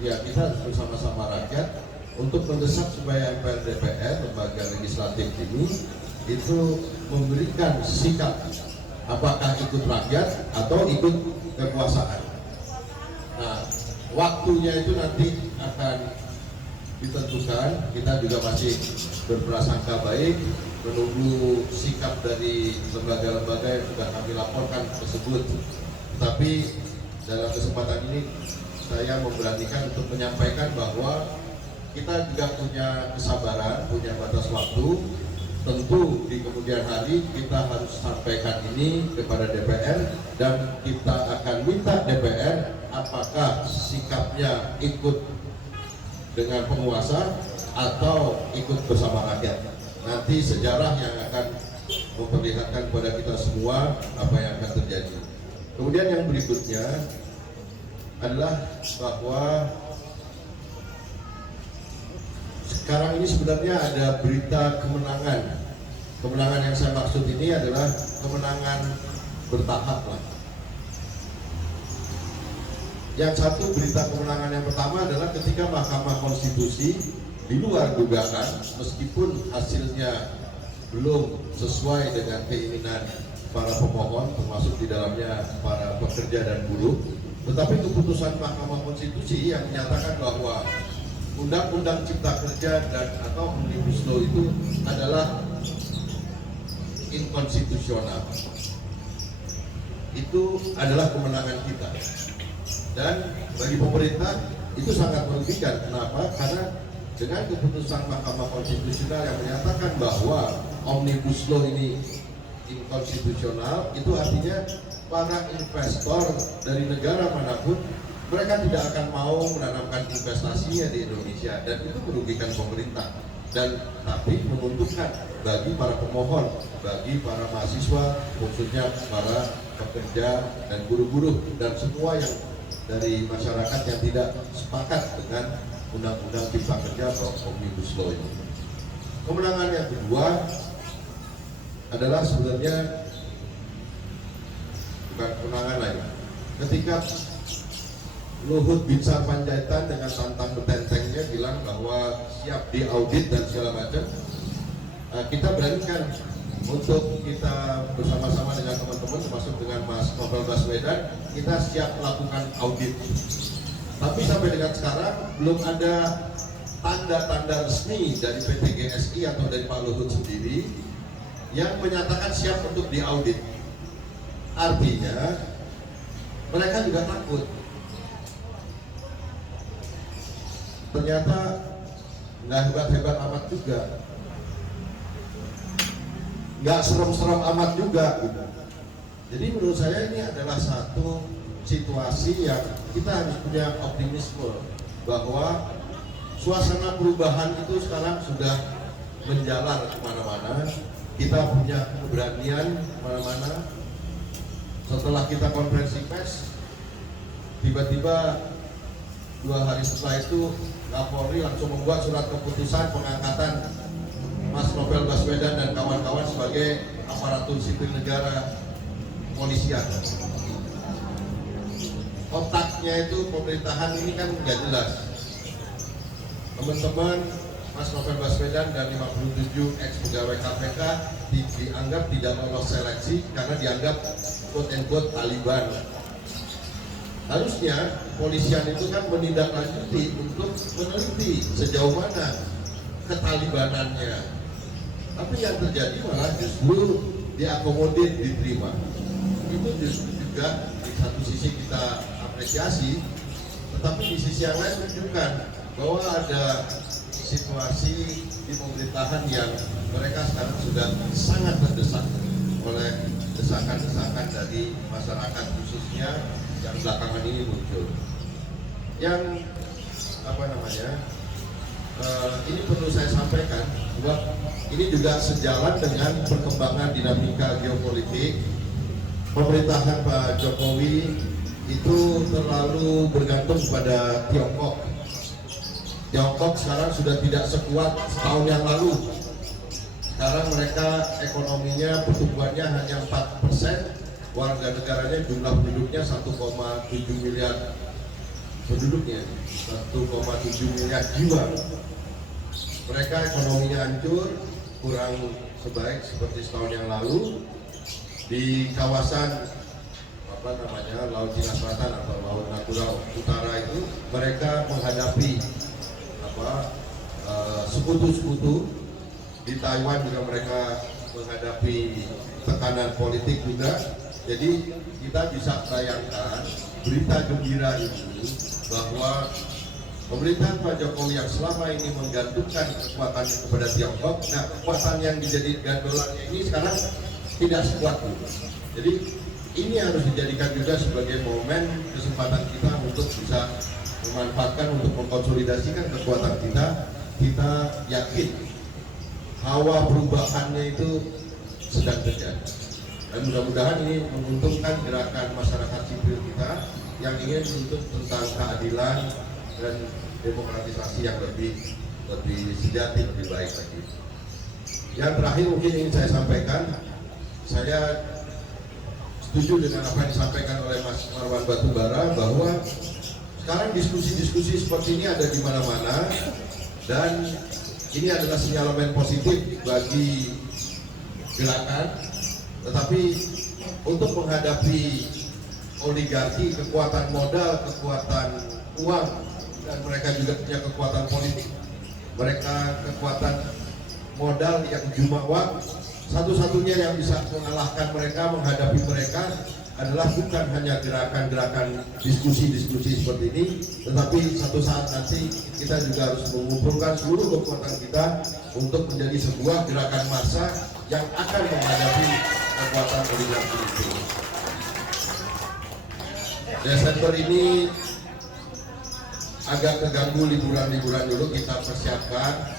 ya kita harus bersama-sama rakyat untuk mendesak supaya MPR DPR, lembaga legislatif ini itu memberikan sikap apakah ikut rakyat atau ikut kekuasaan. Nah, waktunya itu nanti akan ditentukan. Kita juga masih berprasangka baik menunggu sikap dari lembaga-lembaga yang sudah kami laporkan tersebut. Tapi dalam kesempatan ini saya memberanikan untuk menyampaikan bahwa kita juga punya kesabaran, punya batas waktu. Tentu di kemudian hari kita harus sampaikan ini kepada DPR, dan kita akan minta DPR apakah sikapnya ikut dengan penguasa atau ikut bersama rakyat. Nanti sejarah yang akan memperlihatkan kepada kita semua apa yang akan terjadi. Kemudian yang berikutnya adalah bahwa sekarang ini sebenarnya ada berita kemenangan. Kemenangan yang saya maksud ini adalah kemenangan bertahap lah. Yang satu berita kemenangan yang pertama adalah ketika Mahkamah Konstitusi di luar dugaan, meskipun hasilnya belum sesuai dengan keinginan para pemohon, termasuk di dalamnya para pekerja dan buruh, tetapi keputusan Mahkamah Konstitusi yang menyatakan bahwa Undang-Undang Cipta Kerja dan atau Omnibus Law itu adalah inkonstitusional. Itu adalah kemenangan kita. Dan bagi pemerintah itu sangat merugikan. Kenapa? Karena dengan keputusan Mahkamah Konstitusional yang menyatakan bahwa Omnibus Law ini inkonstitusional, itu artinya para investor dari negara manapun mereka tidak akan mau menanamkan investasinya di Indonesia, dan itu merugikan pemerintah, dan tapi menguntungkan bagi para pemohon, bagi para mahasiswa, khususnya para pekerja dan buruh-buruh dan semua yang dari masyarakat yang tidak sepakat dengan Undang-Undang Cipta Kerja atau Omnibus Law ini. Kemenangan yang kedua adalah sebenarnya bukan kemenangan lain. Ketika Luhut Binsar Panjaitan dengan tantang betentengnya bilang bahwa siap diaudit dan segala macam, kita beranikan untuk kita bersama-sama dengan teman-teman, termasuk dengan Mas Novel Baswedan, kita siap melakukan audit. Tapi sampai dengan sekarang belum ada tanda-tanda resmi dari PT GSI atau dari Pak Luhut sendiri yang menyatakan siap untuk diaudit. Artinya mereka juga takut. Ternyata nggak hebat-hebat amat juga, nggak serem-serem amat juga gitu. Jadi menurut saya ini adalah satu situasi yang kita harus punya optimisme bahwa suasana perubahan itu sekarang sudah menjalar kemana-mana. Kita punya keberanian kemana-mana. Setelah kita konferensi pers, tiba-tiba 2 hari setelah itu Kapolri langsung membuat surat keputusan pengangkatan Mas Novel Baswedan dan kawan-kawan sebagai aparatur sipil negara polisian. Otaknya itu pemerintahan ini kan nggak jelas. Teman-teman, Mas Novel Baswedan dan 57 ex pegawai KPK dianggap tidak lolos seleksi karena dianggap quote-unquote Taliban. Harusnya kepolisian itu kan menindaklanjuti untuk meneliti sejauh mana ketalibanannya. Tapi yang terjadi malah justru diakomodir, diterima. Itu justru juga di satu sisi kita apresiasi, tetapi di sisi yang lain menunjukkan bahwa ada situasi di pemerintahan yang mereka sekarang sudah sangat terdesak oleh desakan-desakan dari masyarakat, khususnya yang belakangan ini muncul. Yang ini perlu saya sampaikan bahwa ini juga sejalan dengan perkembangan dinamika geopolitik. Pemerintahan Pak Jokowi itu terlalu bergantung pada Tiongkok. Tiongkok sekarang sudah tidak sekuat setahun yang lalu. Sekarang mereka ekonominya, pertumbuhannya hanya 4%, warga negaranya jumlah penduduknya 1,7 miliar penduduknya, 1,7 miliar jiwa. Mereka ekonominya hancur, kurang sebaik seperti setahun yang lalu. Di kawasan Laut Cina Selatan atau Laut Natuna Utara itu mereka menghadapi sekutu-sekutu. Di Taiwan juga mereka menghadapi tekanan politik juga. Jadi kita bisa bayangkan berita gembira ini bahwa pemerintahan Pak Jokowi yang selama ini menggantungkan kekuatan kepada Tiongkok, nah kekuatan yang dijadikan dolarnya ini sekarang tidak sekuat itu. Jadi ini harus dijadikan juga sebagai momen kesempatan kita untuk bisa memanfaatkan untuk mengkonsolidasikan kekuatan kita. Kita yakin hawa perubahannya itu sedang terjadi, dan mudah-mudahan ini menguntungkan gerakan masyarakat sipil kita yang ingin menuntut tentang keadilan dan demokratisasi yang lebih sejati, lebih baik lagi. Yang terakhir mungkin ingin saya sampaikan, saya setuju dengan apa yang disampaikan oleh Mas Marwan Batubara bahwa sekarang diskusi-diskusi seperti ini ada di mana-mana, dan ini adalah sinyalemen positif bagi gerakan. Tetapi untuk menghadapi oligarki, kekuatan modal, kekuatan uang, dan mereka juga punya kekuatan politik, mereka kekuatan modal yang jumawa, satu-satunya yang bisa mengalahkan mereka, menghadapi mereka adalah bukan hanya gerakan-gerakan diskusi-diskusi seperti ini, tetapi satu saat nanti kita juga harus mengumpulkan seluruh kekuatan kita untuk menjadi sebuah gerakan massa yang akan menghadapi kekuatan oligarki itu. Desember ini agak terganggu liburan-liburan dulu, kita persiapkan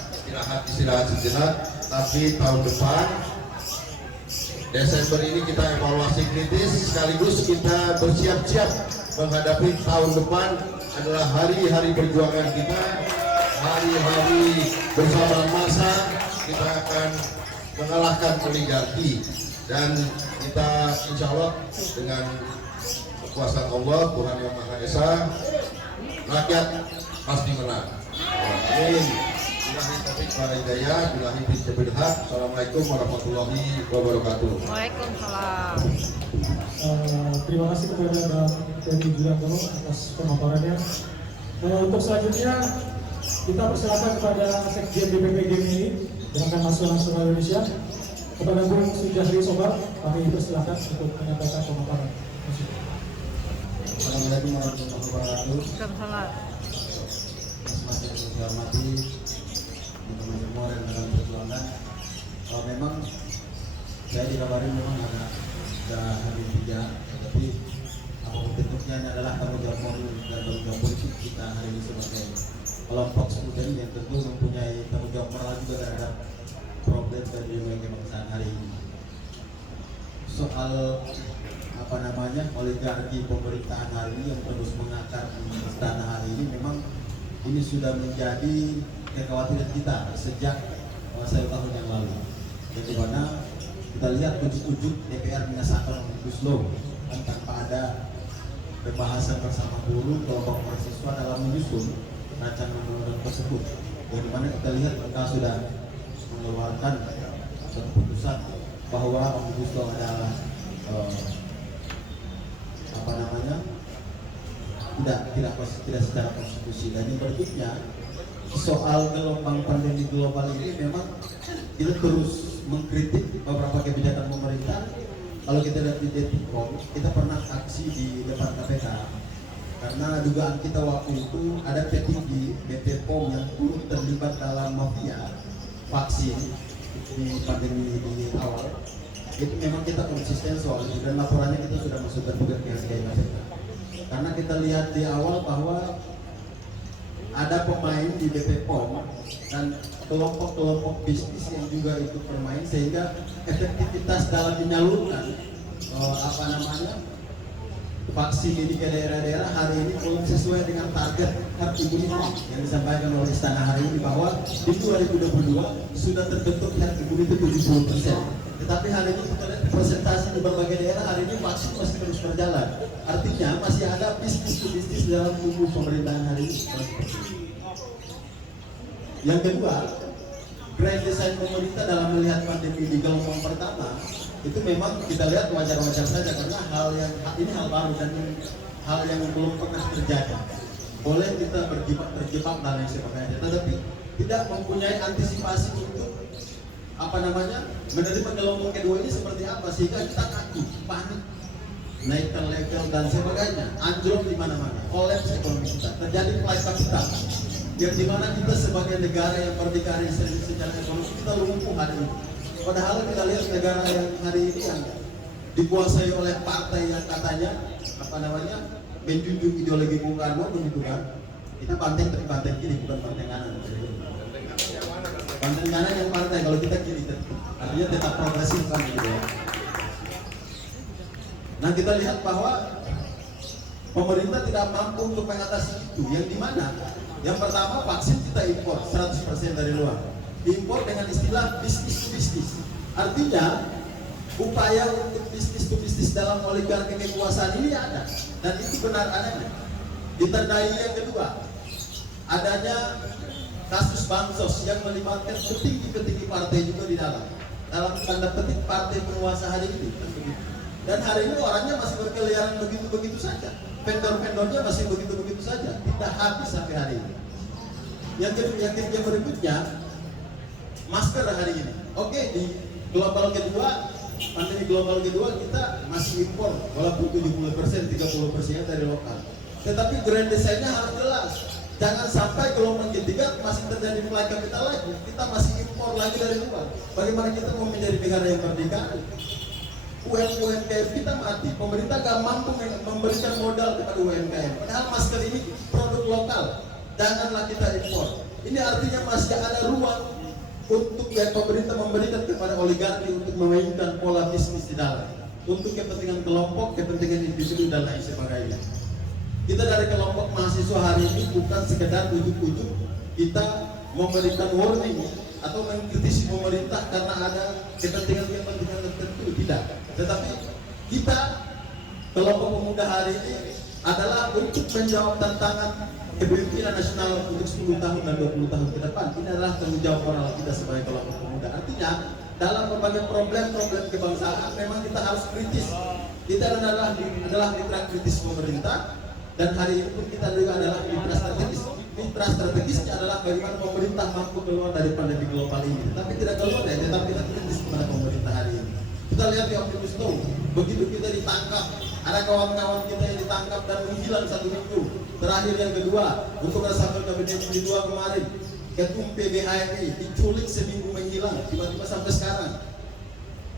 istirahat sejenak, tapi tahun depan Desember ini kita evaluasi kritis, sekaligus kita bersiap-siap menghadapi tahun depan adalah hari-hari perjuangan kita, hari-hari bersama massa. Kita akan mengalahkan oligarki, dan kita insya Allah dengan kekuasaan Allah, Tuhan Yang Maha Esa, rakyat pasti menang. Amin. Assalamualaikum warahmatullahi wabarakatuh. Waalaikumsalam. Terima kasih kepada Bang Ferry Juliantono atas pemaparannya. Untuk selanjutnya kita persilakan kepada Sekjen DPP GMI Gerakan Nasional Indonesia, kepada Bung Sujahri Sobar, kami persilakan untuk menyampaikan pemaparan. Assalamualaikum warahmatullahi wabarakatuh. Waalaikumsalam. Masih saya hormati teman-teman semua yang dalam perjuangan. Memang saya dikabarin memang ada hari 3, tetapi apapun bentuknya ini adalah tanggung jawab moral dan tanggung jawab politik kita hari ini sebagai kelompok student yang tentu mempunyai tanggung jawab moral juga terhadap problem dan dunia kebangsaan hari ini. Soal oligarki pemerintahan hari ini yang terus mengakar di istana hari ini, memang ini sudah menjadi kekhawatiran kita sejak 1 tahun yang lalu. Dan di mana kita lihat ujuk-ujuk DPR menyesatkan Omnibus Law tanpa ada pembahasan bersama buruh kelompok mahasiswa dalam menyusun rancangan undang-undang tersebut. Dan di mana kita lihat kita sudah mengeluarkan satu keputusan bahwa Omnibus Law adalah tidak secara konstitusi. Dan yang berikutnya soal gelombang pandemi global ini memang kita terus mengkritik beberapa kebijakan pemerintah. Kalau kita lihat di Detikcom, kita pernah aksi di depan KPK karena dugaan kita waktu itu ada petinggi BPOM yang turut terlibat dalam mafia vaksin di pandemi di awal. Itu memang kita konsisten soal itu dan laporannya kita sudah masukkan juga ke KPK. Karena kita lihat di awal bahwa ada pemain di BPOM dan kelompok-kelompok bisnis yang juga ikut bermain, sehingga efektivitas dalam menyalurkan vaksin ini ke daerah-daerah hari ini belum sesuai dengan target herd immunity yang disampaikan oleh Istana hari ini, bahwa di 2022 sudah terbentuk herd immunity 70%. Tetapi hari ini kita lihat presentasi di berbagai daerah hari ini vaksin masih terus berjalan. Artinya masih ada bisnis dalam tubuh pemerintahan hari ini. Yang kedua, grand design pemerintah dalam melihat pandemi di gelombang pertama itu memang kita lihat wajar-wajar saja karena hal baru dan hal yang belum pernah terjadi. Boleh kita terjebak dan lain sebagainya, tetapi tidak mempunyai antisipasi untuk menerima gelombang kedua ini seperti apa, sehingga kita takut, panik, naikkan level dan sebagainya, anjlok di mana-mana, kolaps ekonomi kita, terjadi flight capital, yang dimana kita sebagai negara yang berdikari secara ekonomi kita lumpuh hari ini. Padahal kita lihat negara yang hari ini yang dikuasai oleh partai yang katanya menjunjung ideologi Bung Karno begitu kan, kita banteng tapi banteng kiri bukan banteng kanan. Banteng kanan yang partai, kalau kita kiri artinya tetap progresif kan gitu ya. Nah kita lihat bahwa pemerintah tidak mampu untuk mengatasi itu, yang dimana yang pertama vaksin kita impor 100% dari luar, impor dengan istilah bisnis to bisnis. Artinya upaya untuk bisnis to bisnis dalam oligarki kekuasaan ini ada, dan itu benar adanya. Ditandai yang kedua, adanya kasus bansos yang melibatkan petinggi-petinggi partai juga di dalam tanda petik partai penguasa hari ini. Dan hari ini orangnya masih berkeliaran begitu-begitu saja, vendor-vendornya masih begitu-begitu saja, tidak habis sampai hari ini. Yang berikutnya, masker hari ini. Oke, di global kedua, pandemi global kedua kita masih impor walaupun 70%, 30% dari lokal. Tetapi grand design-nya harus jelas. Jangan sampai gelombang ketiga masih terjadi flight capital lagi, kita masih impor lagi dari luar. Bagaimana kita mau menjadi negara yang berdikari? UMKM kita mati, pemerintah gak mampu memberikan modal kepada UMKM. Padahal masker ini produk lokal, janganlah kita impor. Ini artinya masih ada ruang untuk pemerintah memberikan kepada oligarki untuk memainkan pola bisnis di dalam, untuk kepentingan kelompok, kepentingan individu dan lain sebagainya. Kita dari kelompok mahasiswa hari ini bukan sekedar ujuk-ujuk kita memberikan warning atau mengkritisi pemerintah karena ada kepentingan tertentu, tidak. Tetapi kita kelompok pemuda hari ini adalah untuk menjawab tantangan kepemimpinan nasional untuk 10 tahun dan 20 tahun ke depan. Ini adalah tanggung jawab moral kita sebagai kelompok pemuda. Artinya dalam berbagai problem kebangsaan memang kita harus kritis. Kita adalah mitra kritis pemerintah, dan hari ini pun kita juga adalah mitra strategis. Mitra strategisnya adalah bagaimana pemerintah mampu keluar dari pandemi global ini. Tapi tidak keluar ya, tetapi kita kritis kepada pemerintah hari ini. Kita lihat di Omnibus Law, begitu kita ditangkap, ada kawan-kawan kita yang ditangkap dan menghilang 1 minggu. Terakhir yang kedua, untuk reshuffle kabinet jilid 2 kemarin, Ketum PBHMI diculik seminggu menghilang, tiba-tiba sampai sekarang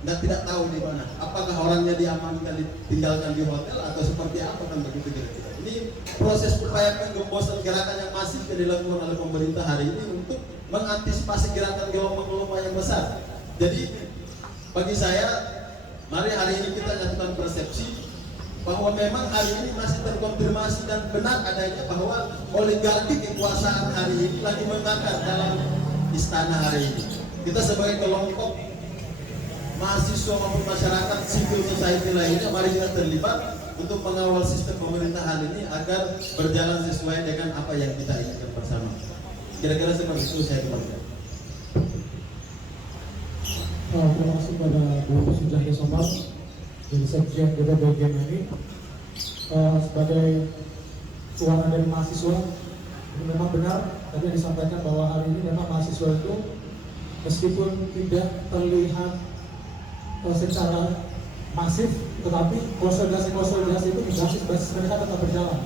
tidak tahu di mana. Apakah orangnya diamankan, ditinggalkan di hotel atau seperti apa kan begitu kira-kira. Ini proses upaya penggembosan gerakan yang masif yang dilakukan oleh pemerintah hari ini untuk mengantisipasi gerakan gelombang-gelombang yang besar. Jadi bagi saya, mari hari ini kita nyatakan persepsi bahwa memang hari ini masih terkonfirmasi dan benar adanya bahwa oligarki kekuasaan hari ini lagi membakar dalam istana hari ini. Kita sebagai kelompok mahasiswa maupun masyarakat civil society lainnya, mari kita terlibat untuk mengawal sistem pemerintahan ini agar berjalan sesuai dengan apa yang kita inginkan bersama. Kira-kira seperti itu saya kembalikan. Terima kasih pada Bu Sujati Somad dari Sekjen BPBGM ini. Sebagai suara dari mahasiswa, ini memang benar tadi yang disampaikan bahwa hari ini memang mahasiswa itu meskipun tidak terlihat secara masif, tetapi konsolidasi itu di basis mereka tetap berjalan.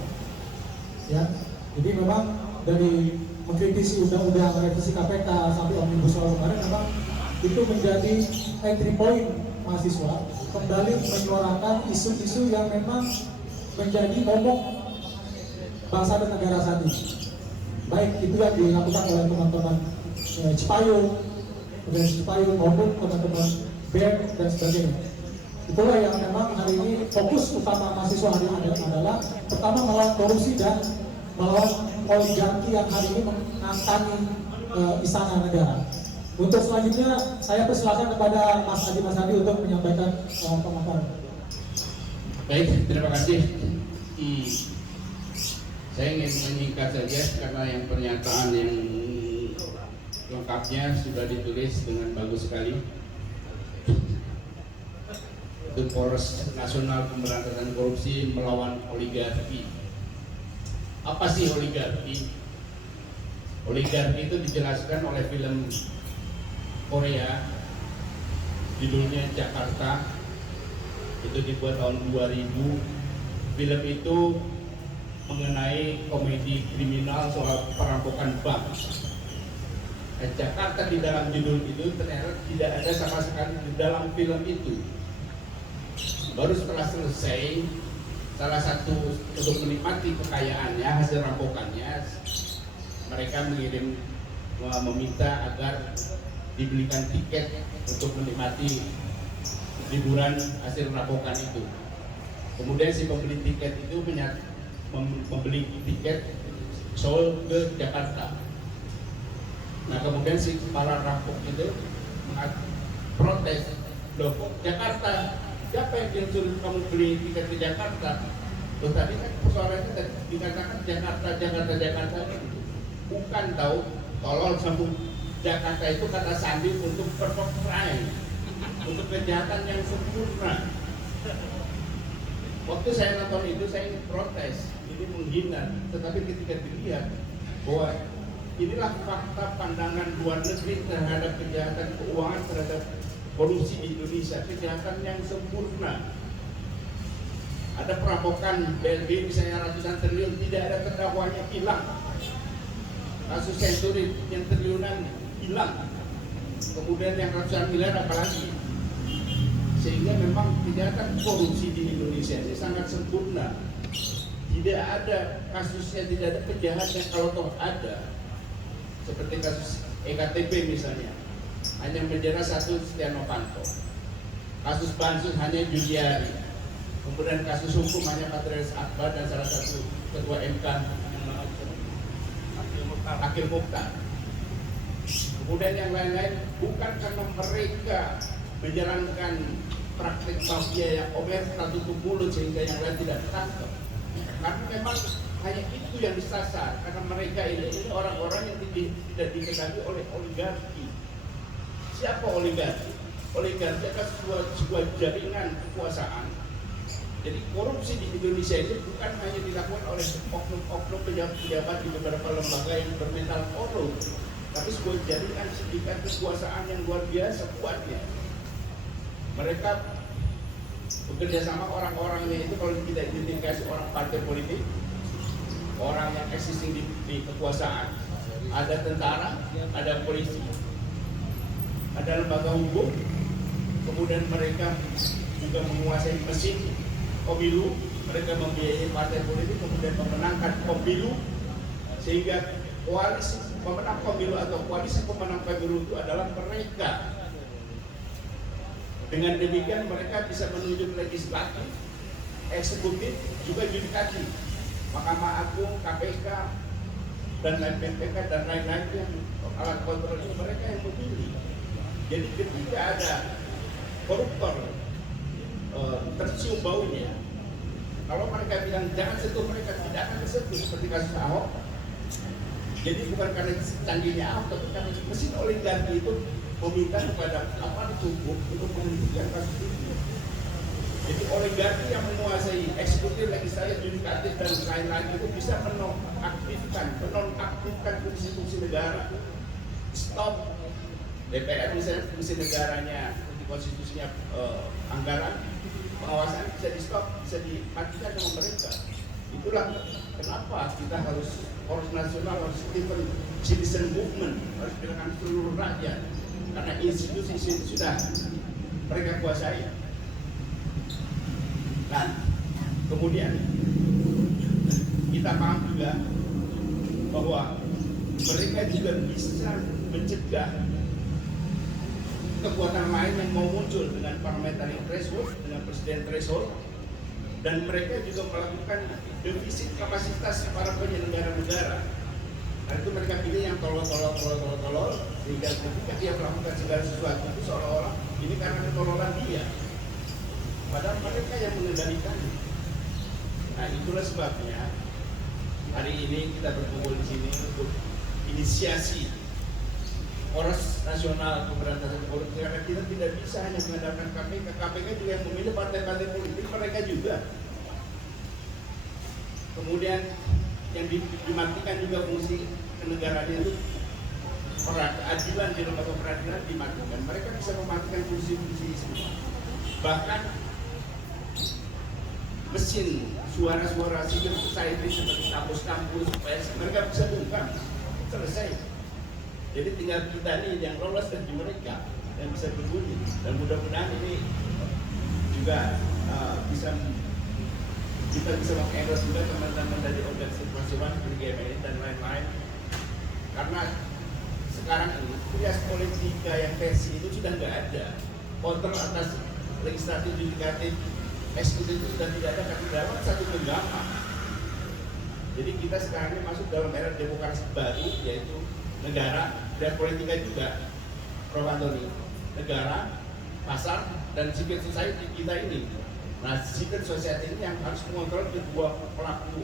Ya, jadi memang dari mengkritisi undang-undang revisi KPK sampai omnibus law kemarin, memang itu menjadi entry point mahasiswa kembali menyuarakan isu-isu yang memang menjadi momok bangsa dan negara saat ini. Baik itu yang dilakukan oleh teman-teman Cipayung maupun teman-teman BEM dan sebagainya. Itulah yang memang hari ini fokus utama mahasiswa hari ini adalah pertama melawan korupsi dan melawan oligarki yang hari ini mengantangi istana negara. Untuk selanjutnya saya persilakan kepada Mas Hadi untuk menyampaikan pemaparan. Baik, terima kasih. Saya ingin menyingkat saja karena yang pernyataan yang lengkapnya sudah ditulis dengan bagus sekali. Itu Poros Nasional Pemberantasan Korupsi melawan oligarki. Apa sih oligarki? Oligarki itu dijelaskan oleh film Korea, judulnya Jakarta. Itu dibuat tahun 2000. Film itu mengenai komedi kriminal soal perampokan bank. Jakarta di dalam judul itu ternyata tidak ada sama sekali di dalam film itu. Baru setelah selesai, salah satu untuk menikmati kekayaannya, hasil rampokannya, mereka meminta agar dibelikan tiket untuk menikmati liburan hasil rampokan itu. Kemudian si pembeli tiket itu membeli tiket Seoul ke Jakarta. Nah kemudian si kepala rampok itu protes, loh kok Jakarta? Siapa yang suruh kamu beli tiket ke Jakarta? Loh tadi kan persoalannya dikatakan Jakarta. Bukan tahu, tolol sambung. Jakarta itu kata sandi untuk perfect crime, untuk kejahatan yang sempurna. Waktu saya nonton itu saya ingin protes, ini menghina. Tetapi ketika dilihat bahwa inilah fakta pandangan luar negeri terhadap kejahatan keuangan, terhadap korupsi di Indonesia, kejahatan yang sempurna. Ada perampokan BNB misalnya ratusan triliun, tidak ada terdakwanya, hilang. Kasus Senturi yang triliunan hilang. Kemudian yang ratusan miliar apalagi. Sehingga memang kejahatan korupsi di Indonesia ini sangat sempurna. Tidak ada kasusnya, tidak ada kejahatan kalau toh ada. Seperti kasus EKTP misalnya, hanya penjara satu Setia Novanto. Kasus Bansus hanya Juliari. Kemudian kasus hukum hanya Patrialis Akbar dan salah satu ketua MK Akil Mukhtar. Kemudian yang lain-lain bukan karena mereka menjalankan praktik mafia yang omerta tutup mulut sehingga yang lain tidak tertangkap. Karena memang hanya itu yang disasar, karena mereka ini orang-orang yang tidak dikendali oleh oligarki. Siapa oligarki? Oligarki adalah sebuah jaringan kekuasaan. Jadi korupsi di Indonesia ini bukan hanya dilakukan oleh oknum-oknum pejabat di beberapa lembaga yang bermental korup, tapi sebuah jaringan sindikat kekuasaan yang luar biasa kuatnya. Mereka bekerja sama orang-orangnya itu kalau tidak identifikasi orang partai politik, orang yang existing di kekuasaan, ada tentara, ada polisi, ada lembaga hukum, kemudian mereka juga menguasai mesin pemilu, mereka membiayai partai politik, kemudian memenangkan pemilu, sehingga koalisi pemenang pemilu atau koalisi pemenang pemilu itu adalah mereka. Dengan demikian mereka bisa menunjuk legislatif, eksekutif juga yudikatif, Mahkamah Agung, KPK, dan lain BPK dan lain-lain yang alat kontrol ini mereka yang memilih. Jadi ketika ada koruptor tercium baunya, kalau mereka bilang jangan sentuh, mereka tidak akan tersentuh seperti kasus Ahok. Jadi bukan karena canggihnya Ahok, tapi karena mesin oligarki itu meminta kepada aparat hukum untuk menghentikan kasus ini. Jadi oligarki yang menguasai eksekutif, legislatif, yudikatif dan lain-lain itu bisa menonaktifkan fungsi-fungsi negara. Stop DPR misalnya fungsi negaranya, fungsi konstitusinya anggaran, pengawasan bisa di stop, bisa dimatikan sama mereka. Itulah kenapa kita harus poros nasional, harus citizen movement, harus gerakan seluruh rakyat, karena institusi sudah mereka kuasai. Nah, kemudian kita paham juga bahwa mereka juga bisa mencegah kekuatan lain yang mau muncul dengan parliamentary threshold, dengan presiden threshold, dan mereka juga melakukan defisit kapasitas para penyelenggara negara. Nah itu mereka pilih yang tolol, sehingga ketika dia melakukan segala sesuatu itu seolah-olah ini karena ketololan dia. Padahal mereka yang mengendalikan. Nah itulah sebabnya hari ini kita berkumpul di sini untuk inisiasi Poros Nasional Pemberantasan Korupsi, karena kita tidak bisa hanya mengandalkan KPK. KPK juga yang memilih partai-partai politik, mereka juga. Kemudian yang dimatikan juga fungsi kenegaraan itu, keadilan di lembaga peradilan dimatikan. Mereka bisa mematikan fungsi-fungsi semua. Bahkan mesin suara-suara civil society seperti kampus-kampus, mereka bisa bungkam, selesai. Jadi tinggal kita nih yang lolos dari mereka yang bisa berbunyi, dan mudah-mudahan ini juga kita bisa mengendorse juga teman-teman dari organisasi mahasiswa seperti GMI dan lain-lain, karena sekarang ini trias politika yang versi itu sudah nggak ada, kontrol atas legislatif, yudikatif, eksekutif itu sudah tidak ada, karena dalam satu genggaman. Jadi kita sekarang ini masuk dalam era demokrasi baru, yaitu negara dan politika juga, Prof. Antoni, negara, pasar, dan civil society kita ini. Nah, civil society ini yang harus mengontrol kedua pelaku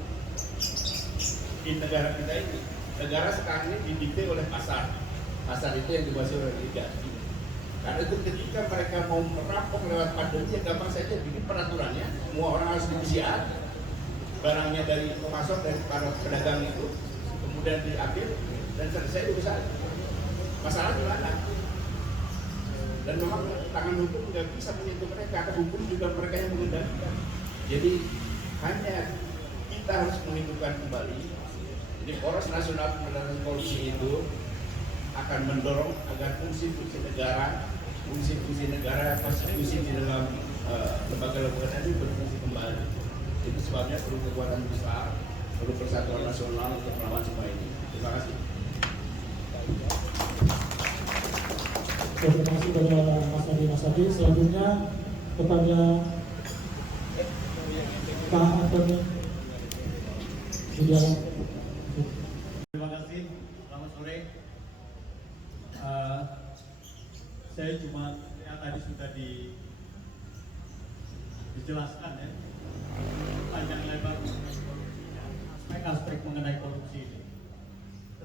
di negara kita ini. Negara sekarang ini didikte oleh pasar. Pasar itu yang dikuasai oleh oligarki. Karena itu ketika mereka mau merampok lewat pandemi, ya gampang saja bikin peraturannya. Semua orang harus di-PCR, barangnya dari pemasok, dari para pedagang itu, kemudian diambil dan selesai urusan. Masalah di mana? Dan memang tangan hukum nggak bisa menyentuh mereka, karena hukum juga mereka yang mengendalikan. Jadi hanya kita harus menghidupkan kembali. Jadi Poros Nasional Pemberantasan Korupsi itu akan mendorong agar fungsi-fungsi negara, konstitusi di dalam lembaga-lembaga itu berfungsi kembali. Itu sebabnya perlu kekuatan besar, perlu persatuan nasional untuk melawan semua ini. Terima kasih. Terima kasih kepada Mas Adi. Selanjutnya kepada Pak Antoni di dalam. Terima kasih. Selamat sore. Saya cuma yang tadi sudah dijelaskan ya, panjang lebar aspek-aspek mengenai korupsi ini.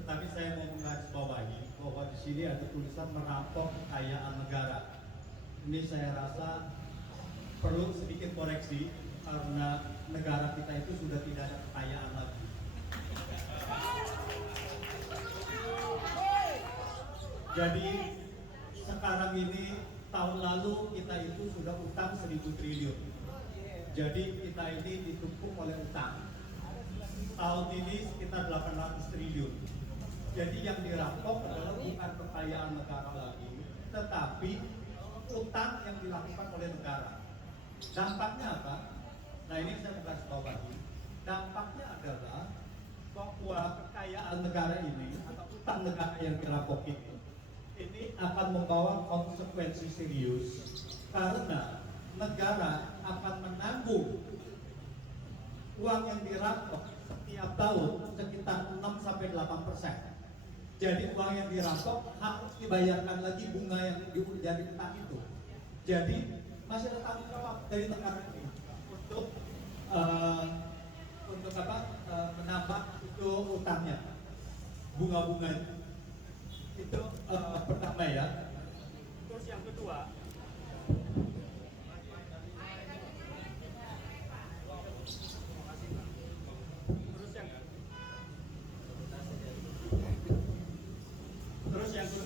Tetapi saya mau menggarisbawahi bahwa di sini ada tulisan merampok kekayaan negara. Ini saya rasa perlu sedikit koreksi karena negara kita itu sudah tidak ada kekayaan lagi. Jadi sekarang ini, tahun lalu kita itu sudah utang 1.000 triliun. Jadi kita ini ditumpuk oleh utang. Tahun ini sekitar 800 triliun. Jadi yang dirampok adalah bukan kekayaan negara lagi, tetapi utang yang dilakukan oleh negara. Dampaknya apa? Nah ini saya bukan bawahi. Dampaknya adalah bahwa kekayaan negara ini atau utang negara yang dirampok ini akan membawa konsekuensi serius, karena negara akan menanggung uang yang dirampok setiap tahun sekitar 6-8%. Jadi uang yang dirampok harus dibayarkan lagi bunga yang dari utang itu. Jadi masih ada tanggung jawab dari negara ini untuk menambah itu utangnya, bunga-bunga itu pertama ya. Terus yang kedua,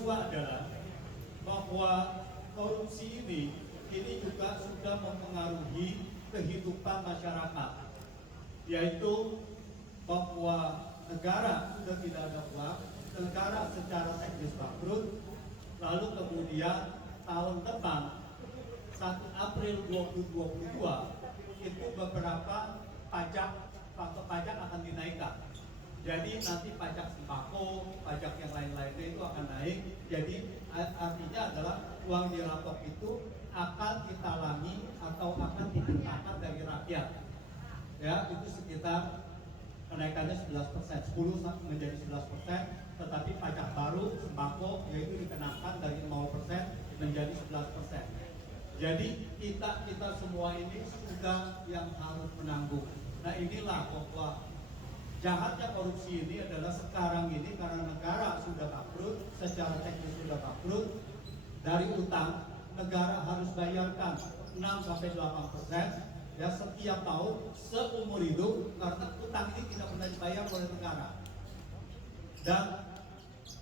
adalah bahwa korupsi ini juga sudah mempengaruhi kehidupan masyarakat, yaitu bahwa negara sudah tidak ada uang, negara secara teknis bangkrut, lalu kemudian tahun depan 1 April 2022 itu beberapa pajak akan dinaikkan. Jadi nanti pajak sembako, pajak yang lain-lainnya itu akan naik. Jadi artinya adalah uang dirampok itu akan ditalangi atau akan diberikan dari rakyat. Ya, itu sekitar kenaikannya 11%, 10 menjadi 11%, tetapi pajak baru sembako yaitu dikenakan dari 0% menjadi 11%. Jadi kita semua ini sudah yang harus menanggung. Nah, inilah bahwa jahatnya korupsi ini adalah sekarang ini karena negara sudah bangkrut, secara teknis sudah bangkrut, dari utang negara harus bayarkan 6-8% ya setiap tahun seumur hidup karena utang ini tidak pernah dibayar oleh negara. Dan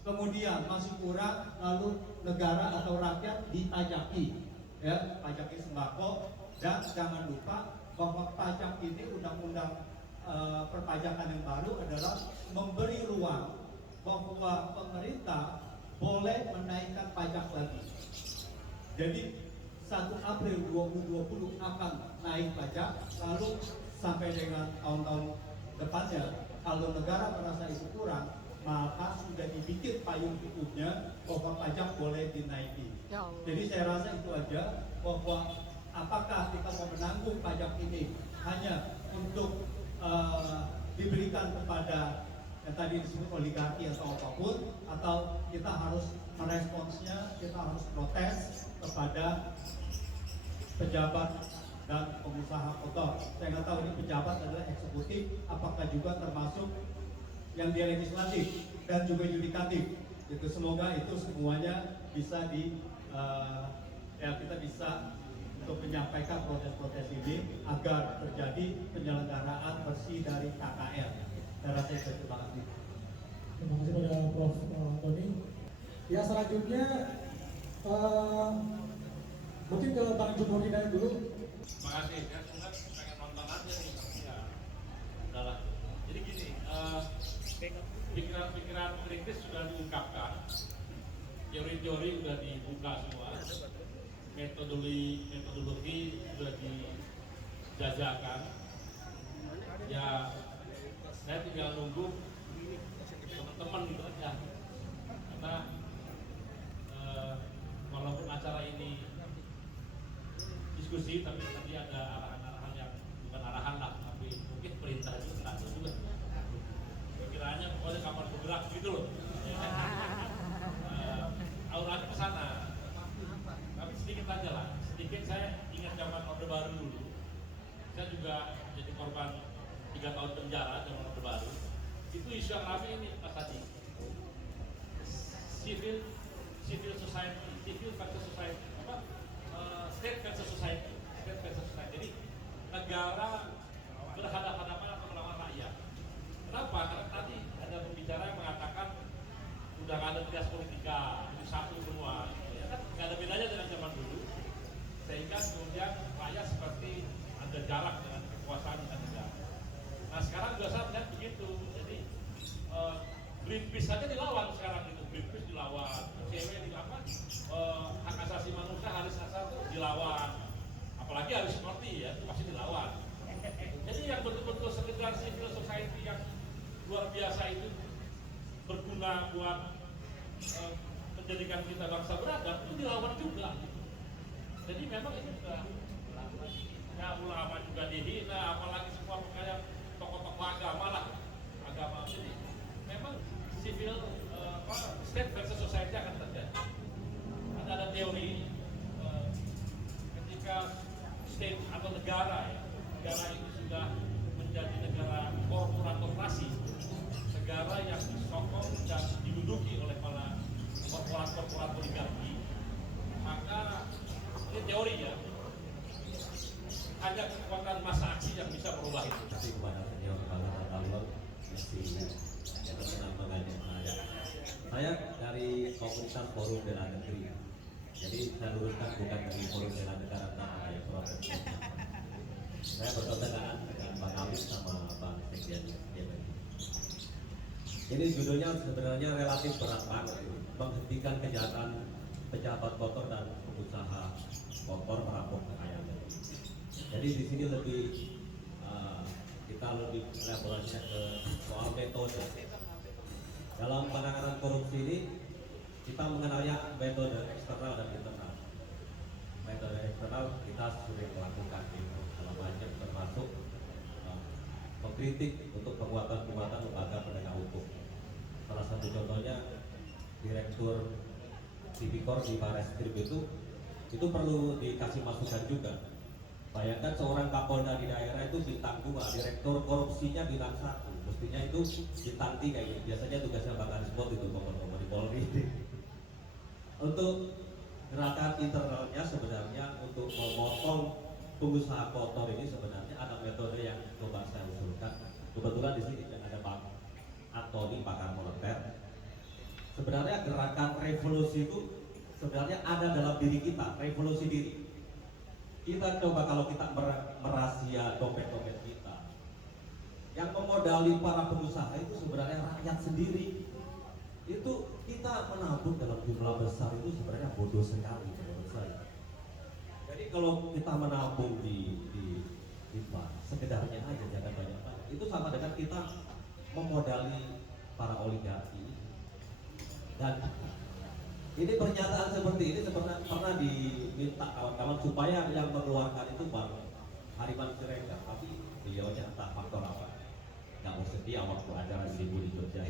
kemudian masih kurang, lalu negara atau rakyat dipajaki, ya pajaki sembako. Dan jangan lupa bahwa pajak ini undang-undang perpajakan yang baru adalah memberi ruang bahwa pemerintah boleh menaikkan pajak lagi. Jadi 1 April 2020 akan naik pajak, lalu sampai dengan tahun-tahun depannya kalau negara merasa itu kurang, maka sudah dibikin payung hukumnya bahwa pajak boleh dinaiki. Jadi saya rasa itu aja, bahwa apakah kita mau menanggung pajak ini hanya untuk diberikan kepada yang tadi disebut oligarki atau apapun, atau kita harus meresponsnya, kita harus protes kepada pejabat dan pengusaha kotor. Saya nggak tahu ini pejabat adalah eksekutif, apakah juga termasuk yang dia legislatif dan juga yudikatif. Itu semoga itu semuanya bisa kita bisa untuk menyampaikan protes-protes ini agar terjadi penyelenggaraan bersih dari KKR. Saya rasa itu. Terima kasih. Terima kasih pada Prof. Tony. Ya, selanjutnya mungkin ke Bang Jumbo Hidayat dulu. Terima kasih. Saya sebenarnya pengen nonton aja nih. Ya, udahlah. Jadi gini, pikiran-pikiran kritis sudah diungkapkan, teori-teori sudah dibuka semua. Metodologi sudah dijajakan. Ya, saya tinggal nunggu teman-teman gitu aja. Karena walaupun acara ini diskusi, tapi tadi ada arahan-arahan yang bukan arahan lah, tapi mungkin perintah itu ada juga. Pikirannya pokoknya kapan bergerak gitu loh. Auranya ke sana. Tapi sedikit aja lah, sedikit saya ingat zaman Orde Baru dulu. Saya juga jadi korban 3 tahun penjara zaman Orde Baru. Itu isu yang ramai ini Mas Haji. Civil society, civil versus society, state versus society. Jadi negara berhadapan-hadapan atau melawan rakyat. Kenapa? Karena tadi ada pembicara yang mengatakan udah nggak ada trias politika, itu satu semua. Ya kan nggak ada bedanya dengan zaman dulu. Sehingga kemudian rakyat seperti ada jarak dengan kekuasaan dan negara. Nah sekarang juga saya melihat begitu. Jadi Greenpeace saja dilawan sekarang itu, Greenpeace dilawan, cewek dilawan, hak asasi manusia Haris Azhar itu dilawan. Apalagi Haris Seperti ya itu pasti dilawan. Jadi yang betul-betul sekedar civil society yang luar biasa itu berguna buat menjadikan kita bangsa beradab itu dilawan juga. Jadi memang ini sudah ya ulama juga dihina, apalagi semua yang agama lah, agama ini memang civil state versus society akan terjadi. Ada teori ketika state atau negara itu sudah menjadi negara korporasi, negara yang disokong dan diduduki oleh para korporat oligarki, maka ini teori ya, hanya kekuatan massa aksi yang bisa merubah itu. Tapi kepada senior kepala tata ruang masih yang berkenan mengajak saya dari komunitas Forum Bela Negeri. Jadi saya luruskan bukan dari Forum Bela Negara Tanah Air Surabaya. Saya bertemu dengan Bang Alis sama Bang Sekjen. Ini judulnya sebenarnya relatif berat banget, menghentikan kejahatan pejabat kotor dan pengusaha kotor merampok kekayaan. Jadi di sini lebih kita lebih elaborasinya ke soal metode. Dalam penanganan korupsi ini kita mengenalnya metode eksternal dan internal. Metode eksternal kita sering melakukan itu dalam banyak termasuk mengkritik untuk penguatan lembaga penegak hukum. Salah satu contohnya Direktur Tipikor di Barreskrim itu perlu dikasih masukan juga. Bayangkan seorang Kapolda di daerah itu bintang 2, direktur korupsinya bintang 1, mestinya itu bintang 3 gitu. Biasanya tugasnya bakal spot itu nomor di Polri. Untuk gerakan internalnya sebenarnya untuk memotong pengusaha kotor ini sebenarnya ada metode yang coba saya usulkan. Kebetulan di sini ada Bang Antoni, pakar moneter. Sebenarnya gerakan revolusi itu sebenarnya ada dalam diri kita, revolusi diri. Kita coba kalau kita merahasia dompet-dompet kita, yang memodali para pengusaha itu sebenarnya rakyat sendiri. Itu kita menabung dalam jumlah besar itu sebenarnya bodoh sekali menurut saya. Jadi kalau kita menabung di bank, sekedarnya aja, jangan banyak-banyak. Itu sama dengan kita memodali para oligarki. Dan ini pernyataan seperti ini sebenarnya pernah diminta kawan-kawan supaya yang mengeluarkan itu Bang Hariman Siregar, tapi beliaunya entah faktor apa nggak bersedia waktu acara ibu di Jogja.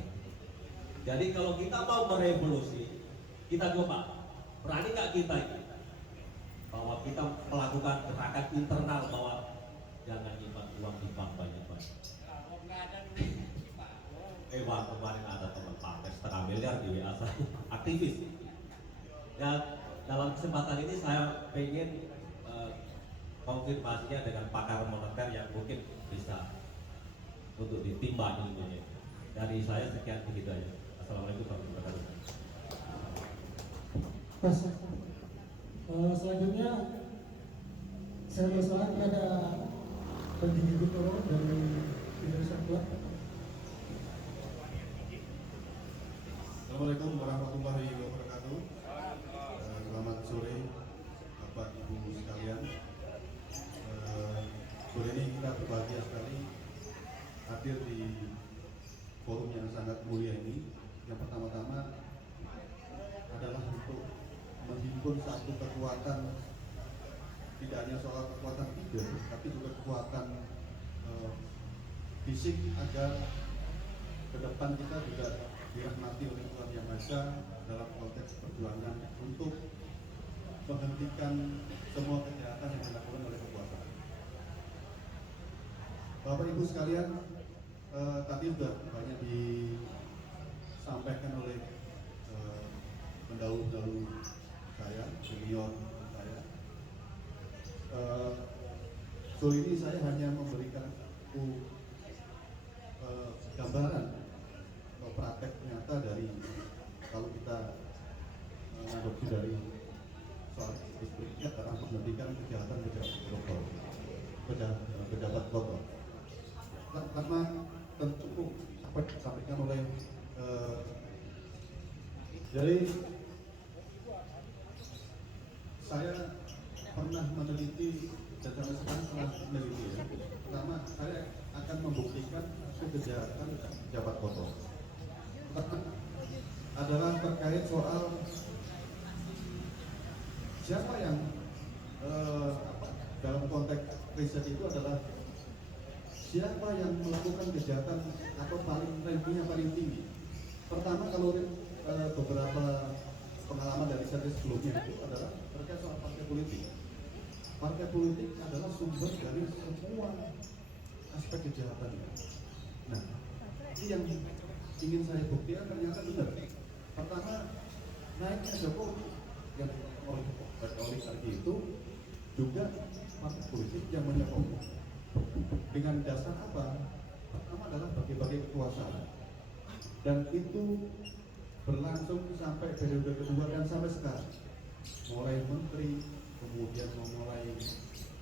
Jadi kalau kita mau merevolusi, kita coba berani nggak kita ini bahwa kita melakukan gerakan internal bahwa jangan nyimpan uang di bank banyak-banyak. Wah, kemarin ada teman partai setengah miliar di WA saya, aktivis. Dan dalam kesempatan ini saya ingin konfirmasinya dengan pakar moneter yang mungkin bisa untuk ditimba ilmunya. Dari saya sekian begitu aja. Assalamualaikum warahmatullahi wabarakatuh. Selanjutnya saya persilakan kepada pendiri Bintoro dari Indonesia Club. Assalamualaikum warahmatullahi wabarakatuh. Selamat sore Bapak Ibu sekalian. Sore ini kita berbahagia sekali hadir di forum yang sangat mulia ini. Yang pertama-tama adalah untuk menghimpun satu kekuatan, tidak hanya soal kekuatan ide, tapi juga kekuatan fisik agar ke depan kita juga dirahmati oleh Tuhan Yang Maha Esa dalam konteks perjuangan untuk menghentikan semua kejahatan yang dilakukan oleh kekuasaan. Bapak Ibu sekalian, tadi sudah banyak disampaikan oleh pendahulu saya, senior saya. So ini saya hanya memberikan gambaran atau praktek nyata dari kalau kita mengadopsi dari soal berikutnya adalah menghentikan kejahatan pejabat kotor. Karena tentu apa yang disampaikan oleh jadi saya pernah meneliti dan sampai sekarang telah meneliti ya. Pertama, saya akan membuktikan kejahatan pejabat kotor. Adalah terkait soal siapa yang dalam konteks riset itu adalah siapa yang melakukan kejahatan atau rankingnya paling tinggi. Pertama, kalau beberapa pengalaman dari saya sebelumnya itu adalah terkait soal partai politik. Partai politik adalah sumber dari semua aspek kejahatan. Nah, ini yang ingin saya buktikan ternyata benar. Pertama, naiknya Jokowi yang oleh tadi itu juga partai politik yang menyokong. Dengan dasar apa? Pertama adalah bagi-bagi kekuasaan, dan itu berlangsung sampai periode kedua dan sampai sekarang. Mulai menteri, kemudian memulai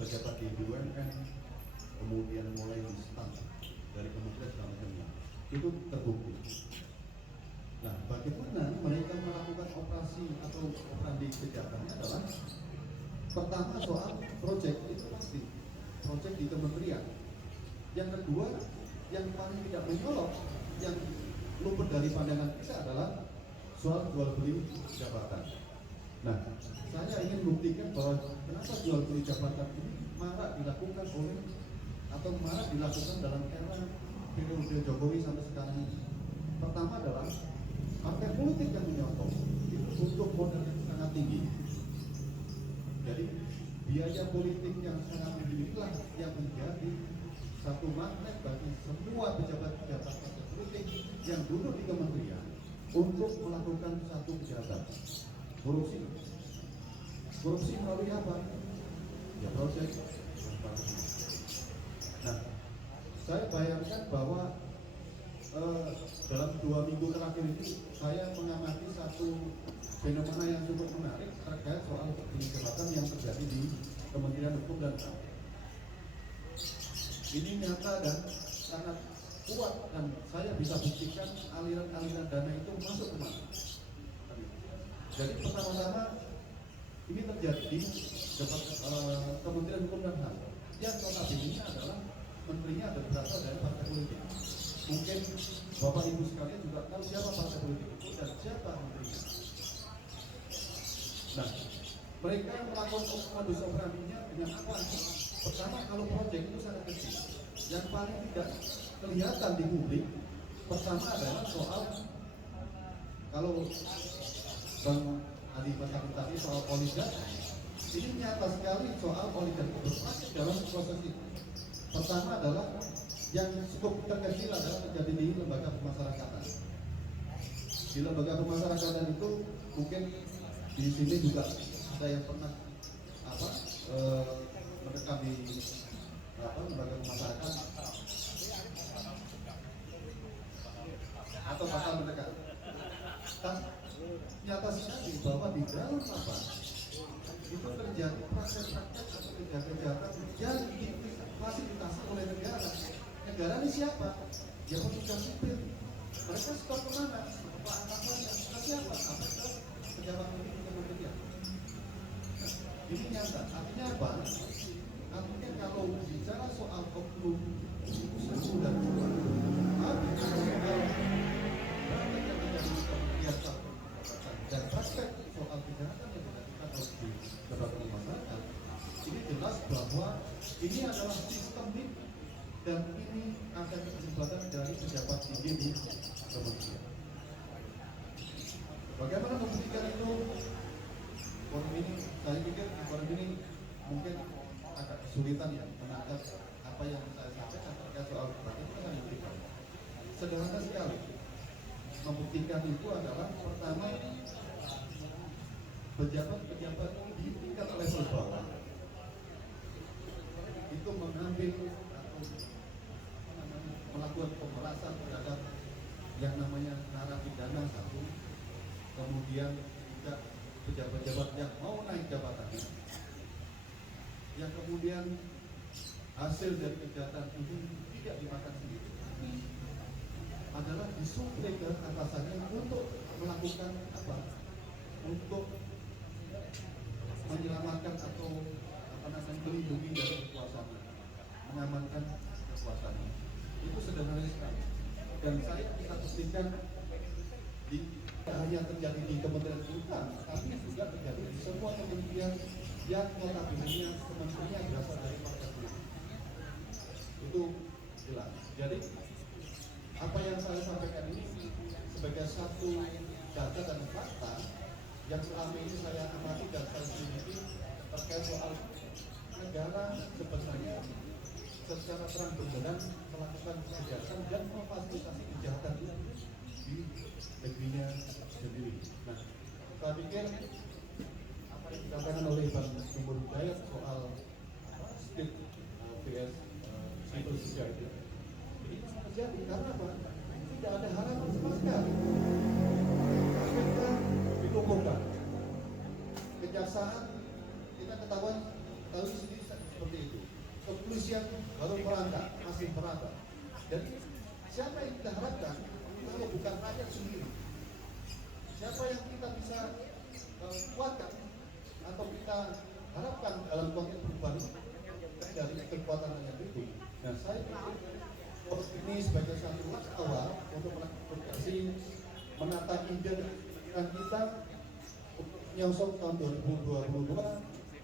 pejabat di BUMN, kemudian mulai di staf dari kementerian segala macamnya, itu terbukti. Nah, bagaimana mereka melakukan operasi atau operasi kejahatannya adalah pertama soal proyek, itu pasti proyek di kementerian. Yang kedua, yang paling tidak menyolok, yang luput dari pandangan kita adalah soal jual beli jabatan. Nah, saya ingin buktikan bahwa kenapa jual beli jabatan ini marak dilakukan oleh atau marak dilakukan dalam era periode Jokowi sampai sekarang ini. Pertama adalah partai politik yang menyokong itu butuh modal yang sangat tinggi. Jadi biaya politik yang sangat tinggi inilah yang menjadi satu magnet bagi semua pejabat-pejabat partai politik yang duduk di kementerian untuk melakukan satu kejahatan, korupsi. Korupsi melalui apa? Ya proyek. Nah, saya bayangkan bahwa dalam 2 minggu terakhir ini saya mengamati satu fenomena yang cukup menarik terkait soal kejahatan yang terjadi di Kementerian Hukum dan HAM. Ini nyata dan sangat kuat, dan saya bisa buktikan aliran-aliran dana itu masuk kemana. Jadi pertama-tama ini terjadi di Kementerian Hukum dan HAM yang notabene adalah menterinya ada berasal dari partai politik. Mungkin Bapak Ibu sekalian juga tahu siapa partai politik itu dan siapa menterinya. Nah, mereka melakukan modus operandinya dengan apa? Pertama, kalau proyek itu sangat kecil. Yang paling tidak kelihatan di publik, pertama adalah soal kalau Bang Adi Pasang tadi soal oligarki, ini nyata sekali soal oligarki berpakai dalam proses itu. Pertama adalah yang cukup terkecil adalah terjadi di lembaga pemasyarakatan. Di lembaga pemasyarakatan itu mungkin di sini juga ada yang pernah mendekam di lembaga pemasyarakatan atau bahkan mendekat. Nyata sekali bahwa di dalam lapas itu terjadi praktek-praktek atau kejahatan yang difasilitasi oleh negara. Negara ini siapa? Ya petugas sipil. Mereka setor kemana? Ke atasannya. Ke siapa? Apakah pejabat politik di kementerian? Ini nyata. Artinya apa? Artinya kalau bicara soal oknum satu dan dua, dan praktek soal kejahatan yang dilakukan oleh lembaga masyarakat, ini jelas bahwa ini adalah sistemik dan ini ada keterlibatan dari pejabat tinggi di kementerian. Bagaimana membuktikan itu? Forum ini, saya pikir forum ini mungkin agak kesulitan ya menangkap apa yang saya sampaikan terkait soal bagaimana membuktikan. Sederhana sekali. Membuktikan itu adalah pertama pejabat-pejabat di tingkat level bawah itu mengambil atau melakukan pemerasan terhadap yang namanya narapidana satu, kemudian juga pejabat-pejabat yang mau naik jabatannya, yang kemudian hasil dari kejahatan ini tidak dimakan sendiri, adalah disuplai ke atasannya untuk melakukan apa? Untuk menyelamatkan atau melindungi dari kekuasaan, mengamankan kekuasaan. Itu sederhana sekali. Dan saya bisa buktikan tidak hanya terjadi di Kementerian Hukum, tapi juga terjadi di semua kementerian yang notabene kementerian berasal dari partai politik. Itu jelas. Jadi apa yang saya sampaikan ini sebagai satu data dan fakta yang selama ini saya amati dan saya selidiki terkait soal negara sebenarnya secara terang benderang melakukan kejahatan dan memfasilitasi kejahatan itu di negerinya sendiri. Nah, saya pikir apa yang dikatakan oleh Bang Timur Hidayat soal state vs civil society ini terjadi karena apa? Tidak ada harapan sama sekali. KPK dilumpuhkan, kejaksaan kita ketahui sendiri seperti itu. Kepolisian baru merangkak, masih merangkak. Jadi siapa yang kita harapkan kalau bukan rakyat sendiri? Siapa yang kita bisa kuatkan atau kita harapkan dalam konteks perubahan dari kekuatan rakyat itu? Nah, saya pikir ini sebagai satu langkah awal untuk melakukan menata ide dan kita menyongsong tahun 2022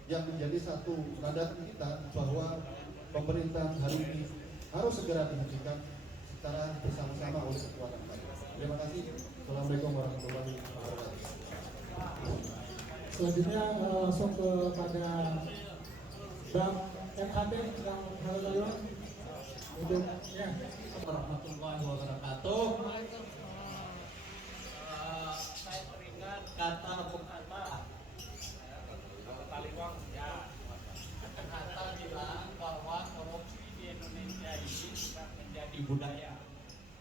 yang menjadi satu landasan kita bahwa pemerintahan hari ini harus segera dihentikan secara bersama-sama oleh kekuatan rakyat. Terima kasih. Assalamualaikum warahmatullahi wabarakatuh. Selanjutnya langsung kepada Bang MHT yang halo untuk ya. Warahmatullahi wabarakatuh. Saya teringat kata pepatah. Taliwang ya. Kata bilang bahwa korupsi di Indonesia ini sudah menjadi budaya.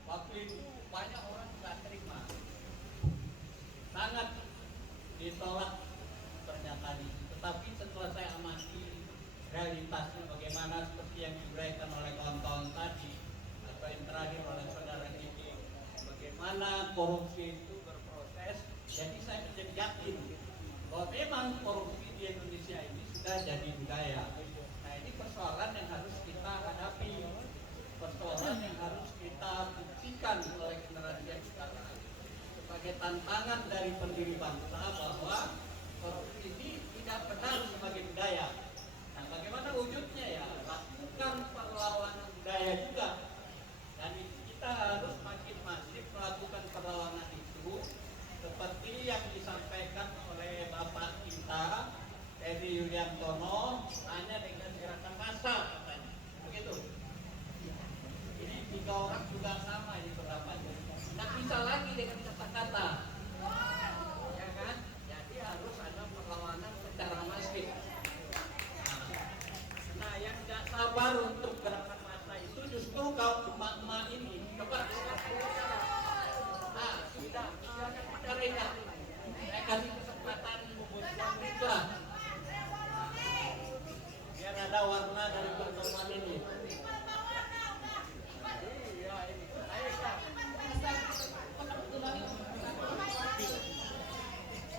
Waktu itu banyak orang tidak terima, sangat ditolak pernyataan itu. Tetapi setelah saya amati realitasnya bagaimana seperti yang diuraikan oleh kawan-kawan tadi atau yang terakhir oleh saudara ini, bagaimana korupsi itu berproses, jadi saya menjadi yakin bahwa memang korupsi di Indonesia ini sudah jadi budaya. Nah, ini persoalan yang harus kita hadapi, persoalan yang harus kita buktikan oleh generasi yang sekarang sebagai tantangan dari pendiri bangsa bahwa korupsi ini tidak benar sebagai budaya. Nah, bagaimana wujudnya ya? Lakukan perlawanan budaya juga. Dan kita harus makin masif melakukan perlawanan itu seperti yang disampaikan oleh Bapak kita Edi Yuliantono hanya dengan gerakan massa katanya. Begitu. Ini 3 orang juga sama ini pendapatnya. Tidak bisa lagi dengan kata-kata. Ya kan? Jadi harus ada perlawanan secara masif. Nah, yang tidak sabar untuk gerakan massa itu justru kaum emak-emak ini. Coba sudah bicara ya. Saya kasih kesempatan menit lah. Biar ada warna dari pertemuan ini. Iya, ini. Ayo, Kak.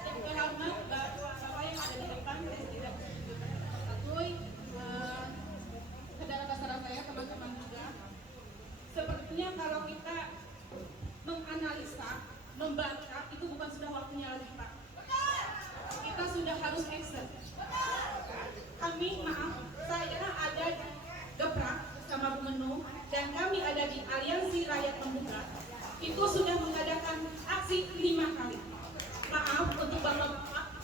Yang terhormat Bapak yang ada di depan, saya tidak akui saudara saudara saya, teman-teman juga. Sepertinya kalau kita menganalisa, membaca, itu bukan sudah waktunya lagi, Pak. Kita sudah harus action. Kami, maaf, saya ada Geprak bersama Bu Menung, dan kami ada di Aliansi Rakyat Membuka. Itu sudah mengadakan aksi 5 kali. Maaf untuk Bapak,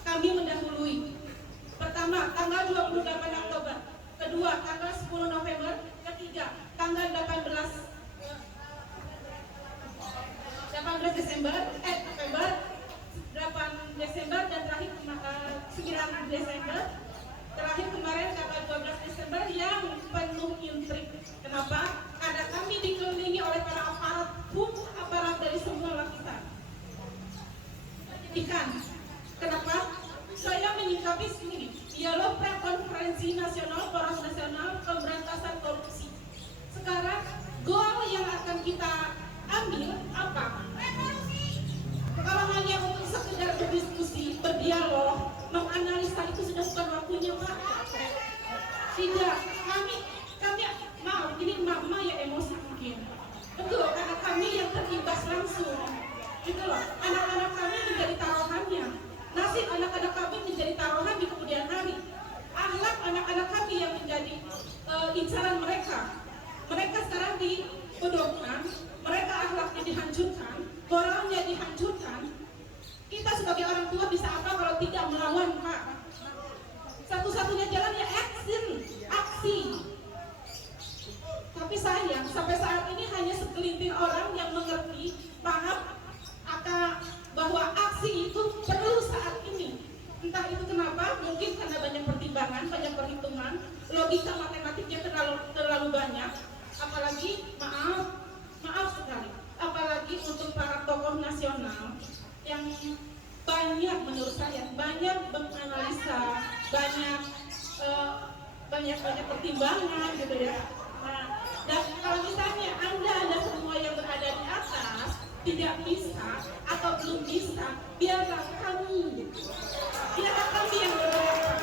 kami mendahului. Pertama, tanggal 28 Oktober. Kedua, tanggal 10 November. Ketiga, tanggal 18 Desember, November, 8 Desember, dan terakhir 9 Desember. Terakhir kemarin tanggal 12 Desember yang penuh intrik. Kenapa? Karena kami dikelilingi oleh para aparat hukum, aparat dari semua lapisan. Kenapa? Saya menyikapi sendiri dialog prekonferensi nasional, poros nasional pemberantasan korupsi. Sekarang goal yang akan kita ambil apa? Kalau hanya untuk sekedar berdiskusi, berdialog, menganalisa itu sudah bukan waktunya, Pak. Tidak, kami maaf, ini mama ya emosi mungkin. Betul, karena kami yang terimbas langsung. Gitu loh, anak-anak kami menjadi taruhannya. Nasib anak-anak kami menjadi taruhan di kemudian hari. Akhlak anak-anak kami yang menjadi incaran mereka. Mereka sekarang dibodorkan, mereka akhlaknya dihancurkan, moralnya dihancurkan. Kita sebagai orang tua bisa apa kalau tidak melawan, Pak? Satu-satunya jalan ya aksi. Tapi sayang, sampai saat ini hanya segelintir orang yang mengerti, paham bahwa aksi itu perlu saat ini. Entah itu kenapa, mungkin karena banyak pertimbangan, banyak perhitungan, logika matematiknya terlalu banyak. Apalagi, maaf sekali, apalagi untuk para tokoh nasional yang banyak, menurut saya, banyak menganalisa, banyak pertimbangan gitu ya. Nah, dan kalau misalnya Anda semua yang berada di atas tidak bisa atau belum bisa, biarlah kami yang bergerak.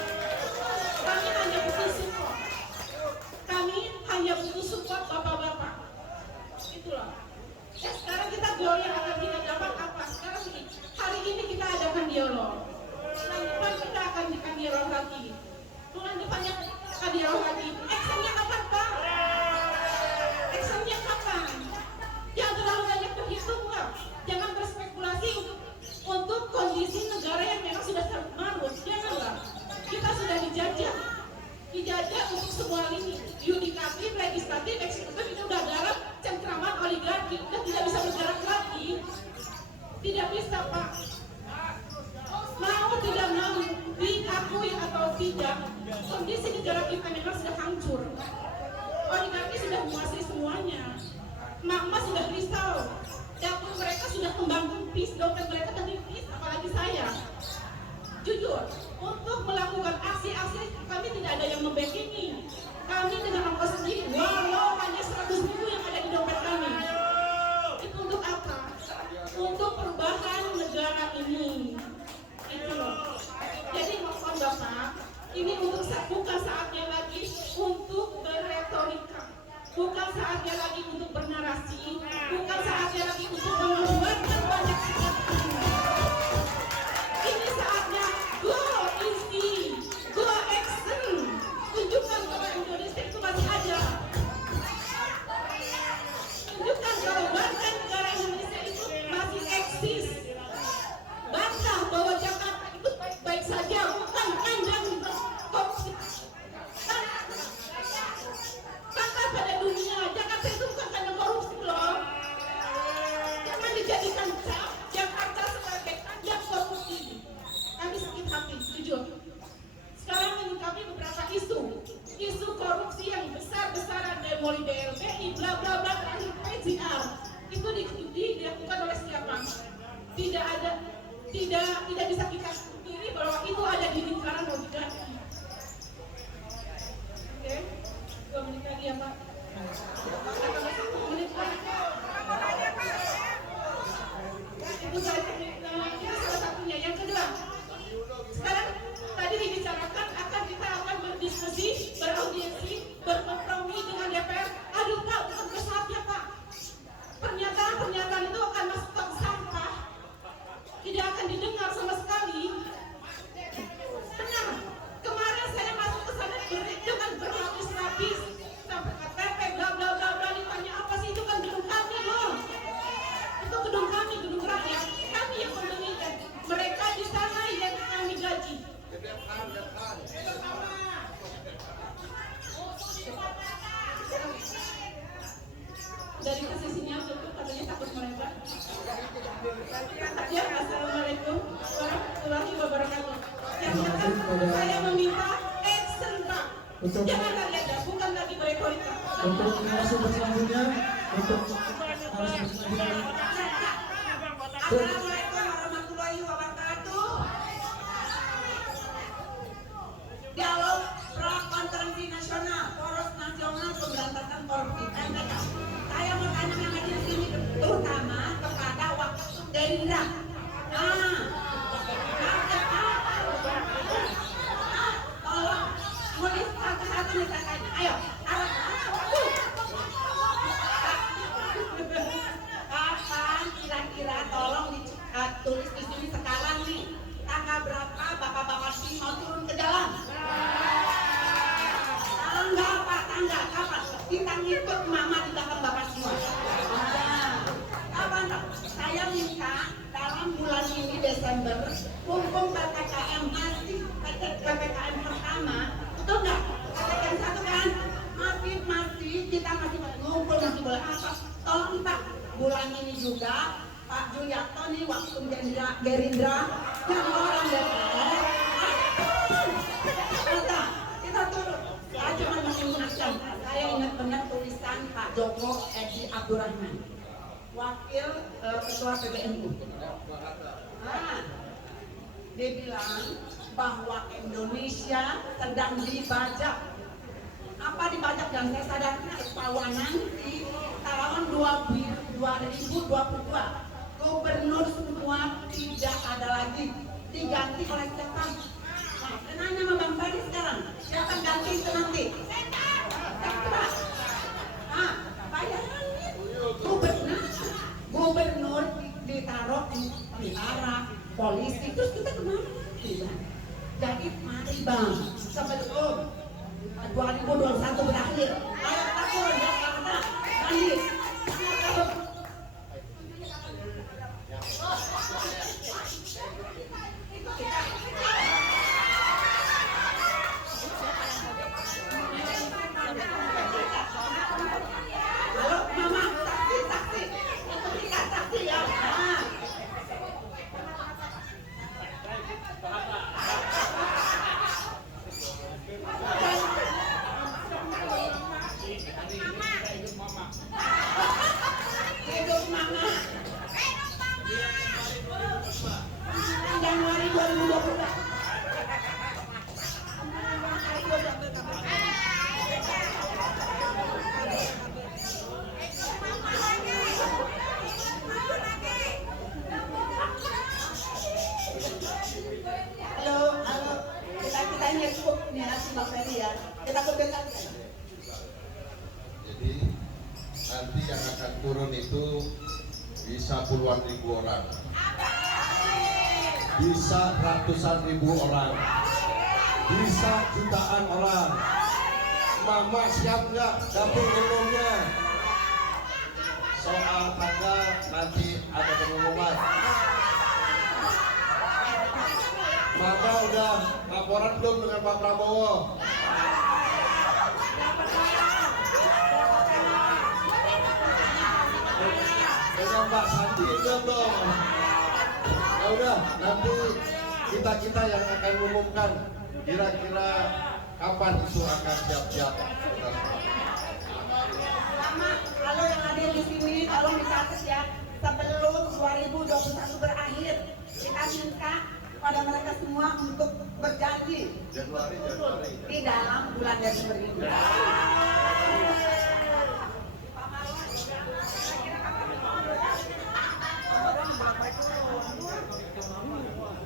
Kami hanya butuh support. Kami hanya butuh support bapak-bapak. Itulah. Ya, sekarang kita goal yang akan kita dapat apa? Sekarang ini, hari ini kita adakan dialog. Bulan depan kita akan adakan dialog lagi. Bulan depannya akan dialog lagi. Actionnya kapan, Pak? Actionnya kapan? Jangan terlalu banyak berhitung, Pak. Jangan berspekulasi untuk kondisi negara yang memang sudah marut. Janganlah. Kita sudah dijajah untuk semua lini. Yudikatif, legislatif, eksekutif itu sudah dalam cengkraman oligarki. Kita tidak bisa bergerak lagi. Tidak bisa, Pak. Mau tidak mau, diakui atau tidak, kondisi negara kita memang sudah hancur. Oligarki sudah menguasai semuanya. Emak-emak sudah risau. Dapur mereka sudah kembang kempis, dompet mereka menipis, apalagi saya. Jujur, untuk melakukan aksi-aksi kami tidak ada yang membackingi. Kami dengan ongkos sendiri, walau hanya 100.000 yang ada di dompet kami. Itu untuk apa? Untuk perubahan negara ini. Itu loh. Jadi mohon Bapak, ini bukan saatnya lagi untuk berretorika, bukan saatnya lagi untuk bernarasi, bukan saatnya lagi untuk mengeluarkan banyak sikap. Ini saatnya go easy, go action. Tunjukkan bahwa Indonesia itu masih ada. Tunjukkan bahwa warga negara Indonesia itu masih eksis. Bantah bahwa Jakarta itu baik-baik saja, bukan kandang korupsi. Bantah pada dunia, Jakarta itu bukan kandang korupsi loh. Jangan dijadikan Jakarta sebagai kandang korupsi. Kami sakit hati, jujur. Sekarang menyikapi beberapa isu korupsi yang besar-besaran, dari mulai BLBI, bla bla bla, terakhir PJR, itu dilakukan oleh siapa? Tidak bisa kita kiri bahwa itu ada di lingkaran oligarki. Oke, 2 menit lagi ya Pak. 1 menit lagi. Itu salah satunya. Yang kedua, sekarang tadi dibicarakan kita akan berdiskusi, beraudiensi, berkompromi dengan DPR. Aduh Pak, bukan saatnya Pak. Pernyataan itu akan masuk tong sampah, tidak akan didengar sama sekali. Benar, kemarin saya masuk ke sana dengan berlapis-lapis sampai KTP, bla bla bla bla, ditanya apa sih, itu kan gedung kami loh. Itu gedung kami, gedung rakyat. Kami yang membelikan. Mereka di sana yang kami gaji. Dari posisinya tutup, katanya takut melebar. Ya, assalamualaikum warahmatullahi wabarakatuh. Yang kedua, saya meminta action Pak. Jangan lagi ada, bukan lagi berretorika. Untuk narasumber selanjutnya, Assalamualaikum warahmatullahi wabarakatuh. Dialog Prakonferensi Nasional, Poros Nasional Pemberantasan Korupsi (NPK). Saya mau tanya yang hadir di sini terutama kepada Wakil Gerindra. Tolong nulis satu-satu misalnya. Ayo, kapan kira-kira tolong ditulis di sini sekarang nih, tanggal berapa bapak-bapak ini mau turun ke jalan? Tanggal Pak, tanggal kapan? kita ngikut mama di belakang bapak semua. Saya minta dalam bulan ini Desember, mumpung PPKM masih PPKM pertama, betul nggak? PPKM 1 kan? Masih kita masih ngumpul, masih boleh apa? Tolong Pak, bulan ini juga Pak Juliarto nih waktu Gerindra yang orang DPR, kita turun. Saya cuma mengingatkan, saya ingat benar tulisan Pak Joko Edi Abdurrahman, wakil ketua PBNU. Dia bilang bahwa Indonesia sedang dibajak. Apa dibajak? Yang saya sadarkan bahwa nanti tahun 2022 gubernur semua tidak ada lagi, diganti oleh siapa? Nah, nanya sama Bang Fadi sekarang, siapa ganti itu nanti? Bayangin, gubernur ditaruh di tentara, polisi, terus kita kemana lagi? Jadi mari Bang, sebelum 2021 berakhir, ayo takut Jakarta, lanjut. Halo Mama, saksi, kita saksi ya. Hidup Mama. Januari 2020. Halo, kita nyebut nih si Bang Ferry ya. Kita berdekat. Jadi nanti yang akan turun itu bisa puluhan ribu orang, bisa ratusan ribu orang, bisa jutaan orang. Mama siap nggak dapur umumnya? Soal tanggal nanti ada pengumuman. Mama udah laporan belum dengan Pak Prabowo? Dengan Pak Sandi belum dong? Ya udah, nanti kita yang akan umumkan kira-kira kapan itu akan siap-siap. Lama, kalau yang hadir di sini tolong dicatat ya, sebelum 2021 berakhir kita minta pada mereka semua untuk berjanji di dalam bulan Desember ini.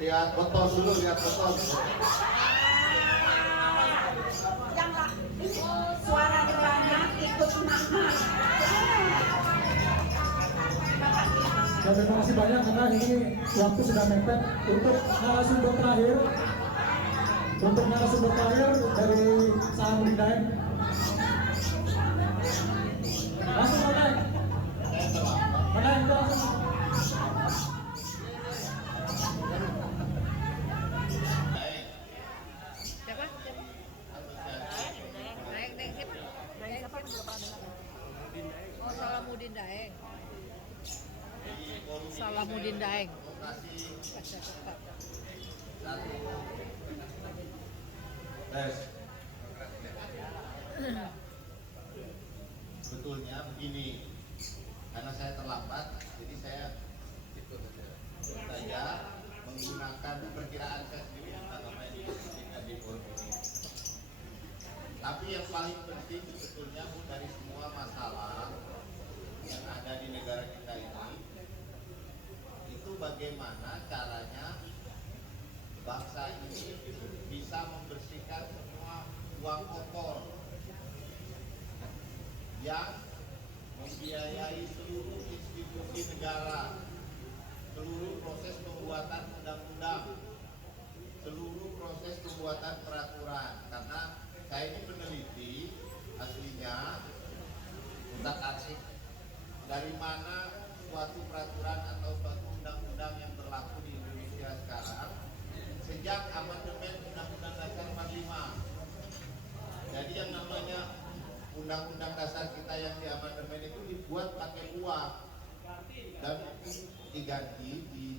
Lihat foto dulu, lihat foto. Jangan suara banyak ikut mama. Dan terima kasih banyak karena ini waktu sudah mepet. Untuk narasumber terakhir dari Salahuddin Daeng. Langsung Daeng. Daeng langsung. Salahuddin Daeng. Salahuddin Daeng. Sebetulnya begini, karena saya terlambat, jadi saya ikut saja menggunakan perkiraan saya sendiri tentang apa yang diskusikan di forum ini. Tapi yang paling penting sebetulnya dari semua masalah yang ada di negara kita ini, itu bagaimana caranya bangsa ini bisa membersihkan semua uang kotor yang membiayai seluruh institusi negara, seluruh proses pembuatan undang-undang, seluruh proses pembuatan peraturan. Karena saya ini peneliti aslinya,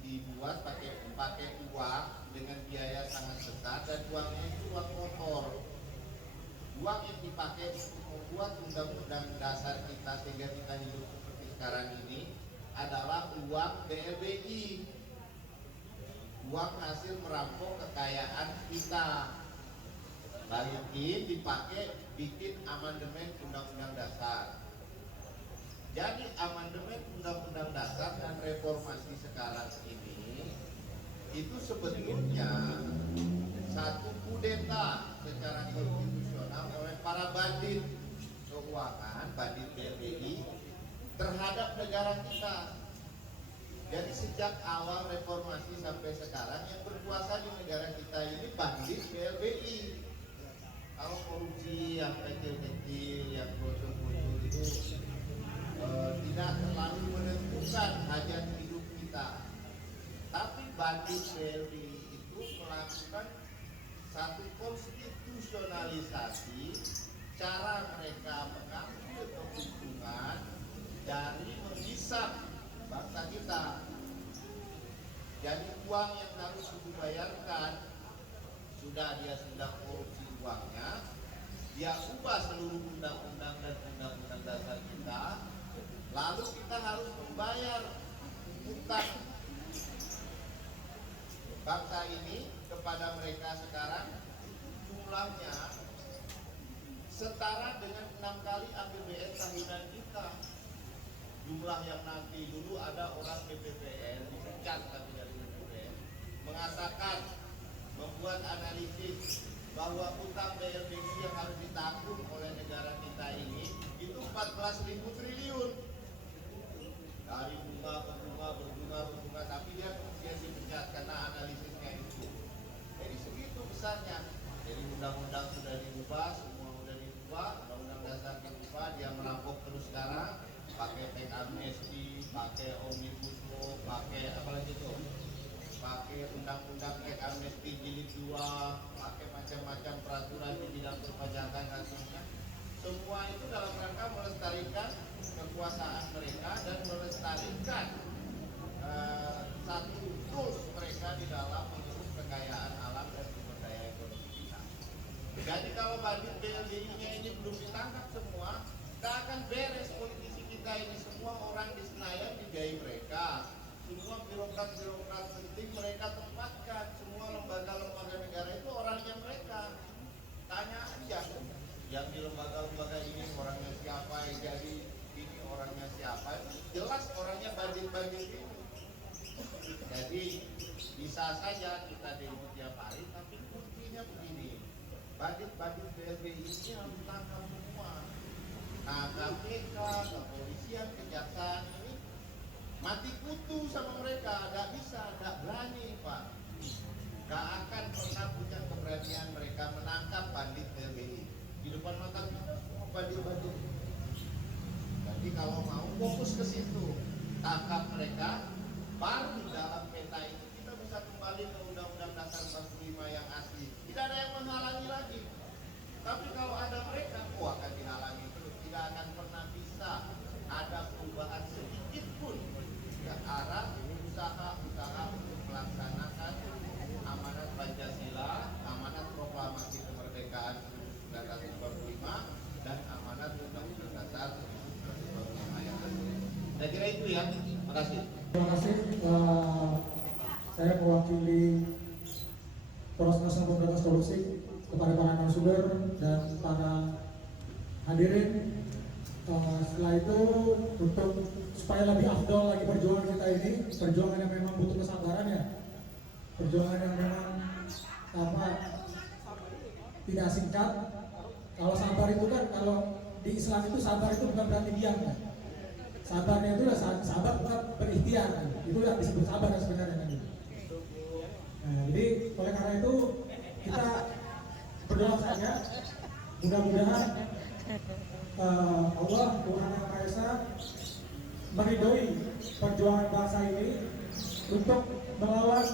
dibuat pakai uang dengan biaya sangat besar, dan uangnya itu uang kotor. Uang yang dipakai untuk membuat undang-undang dasar kita sehingga kita hidup seperti sekarang ini adalah uang BLBI, uang hasil merampok kekayaan kita. Balikin dipakai bikin amandemen undang-undang dasar. Jadi amandemen undang-undang dasar dan reformasi sekarang ini itu sebetulnya satu kudeta secara konstitusional oleh para bandit keuangan, bandit BLBI terhadap negara kita. Jadi sejak awal reformasi sampai sekarang yang berkuasa di negara kita ini bandit BLBI. Kalau korupsi yang kecil-kecil, yang bocor-bocor itu tidak terlalu menentukan hajat hidup kita. Tapi bandit BLBI itu melakukan satu konstitusionalisasi cara mereka mengambil keuntungan dari menghisap bangsa kita. Jadi uang yang harus dibayarkan sudah korupsi uangnya, dia ubah seluruh undang-undang dan undang-undang dasar kita, lalu kita harus membayar utang bangsa ini kepada mereka sekarang jumlahnya setara dengan 6 kali APBN tahunan kita. Jumlah yang nanti dulu ada orang BPPN dipecat tapi dari BPPN mengatakan, membuat analisis bahwa utang BLBI yang harus ditanggung oleh negara kita ini itu 14.000 triliun. Dari berbunga, tapi dia kemudian dipecat karena analisisnya itu. Jadi segitu besarnya. Jadi undang-undang sudah diubah, semua sudah diubah, undang-undang dasar diubah, dia merampok terus sekarang, pakai teks amnesti, pakai omnibus law, pakai apa lagi tuh? Pakai undang-undang teks amnesti jilid 2, pakai macam-macam peraturan di bidang perpajakan dan seterusnya. Semua itu dalam rangka melestarikan kekuasaan mereka dan melestarikan satu tools mereka di dalam mengurus kekayaan alam dan sumber daya ekonomi kita. Jadi kalau bandit BLBI-nya ini belum ditangkap semua, tak akan beres politisi kita ini. Semua orang di Senayan dibiayai mereka, semua birokrat-birokrat penting mereka tempatkan, semua lembaga-lembaga negara itu orangnya mereka. Tanya aja yang di lembaga-lembaga ini orangnya siapa, yang jadi ini orangnya siapa, jelas orangnya bandit-bandit ini. Jadi bisa saja kita demo tiap hari, tapi kuncinya begini, bandit-bandit BLBI ini harus ditangkap semua. Nah, KPK, kepolisian, kejaksaan ini mati kutu sama mereka, nggak bisa, nggak berani Pak. Nggak akan pernah punya keberanian mereka menangkap bandit BLBI. Di depan mata kita semua bandit-bandit. Jadi kalau mau fokus ke situ, tangkap mereka, baru dalam peta itu kita bisa kembali ke Undang-Undang Dasar 45 yang asli. Tidak ada yang menghalangi lagi. Tapi kalau ada mereka, akan dihalangi terus. Tidak akan pernah bisa ada perubahan sedikit pun ke arah usaha-usaha untuk melaksanakan amanat Pancasila, amanat proklamasi kemerdekaan 1945 dan amanat Undang-Undang Dasar 1945 yang asli. Saya kira itu ya. Terima kasih. Terima kasih. Saya mewakili Poros Nasional Pemberantasan Korupsi kepada para narasumber dan para hadirin. Setelah itu untuk supaya lebih afdol lagi perjuangan kita ini, perjuangan yang memang butuh kesabaran ya, perjuangan yang memang tidak singkat. Kalau sabar itu kan, kalau di Islam itu sabar itu bukan berarti diam kan. Sabarnya itu sabar bukan berikhtiar kan. Itu yang disebut sabar sebenarnya kan. Nah, jadi oleh karena itu kita berdoa saja, mudah-mudahan Allah Tuhan Yang Maha Esa meridhoi perjuangan bangsa ini untuk melawan,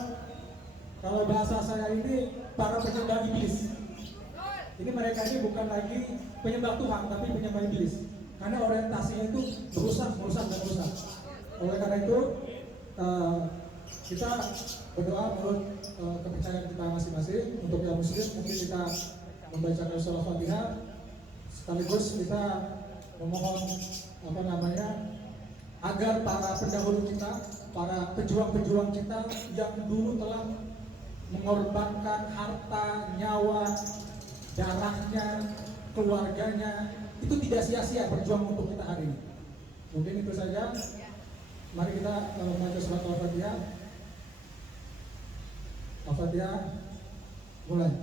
kalau bahasa saya ini, para penyembah iblis. Ini mereka ini bukan lagi penyembah Tuhan, tapi penyembah iblis. Karena orientasinya itu merusak. Oleh karena itu kita berdoa menurut kepercayaan kita masing-masing. Untuk yang muslim mungkin kita membacakan surah Fatihah, sekaligus kita memohon agar para pendahulu kita, para pejuang-pejuang kita yang dulu telah mengorbankan harta, nyawa, darahnya, keluarganya, itu tidak sia-sia berjuang untuk kita hari ini. Mungkin itu saja. Mari kita membaca surat Al-Fatihah. Al-Fatihah mulai.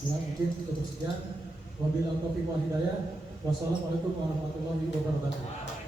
Ya, mungkin cukup sekian. Wabillahi taufiq wal hidayah. Wassalamualaikum warahmatullahi wabarakatuh.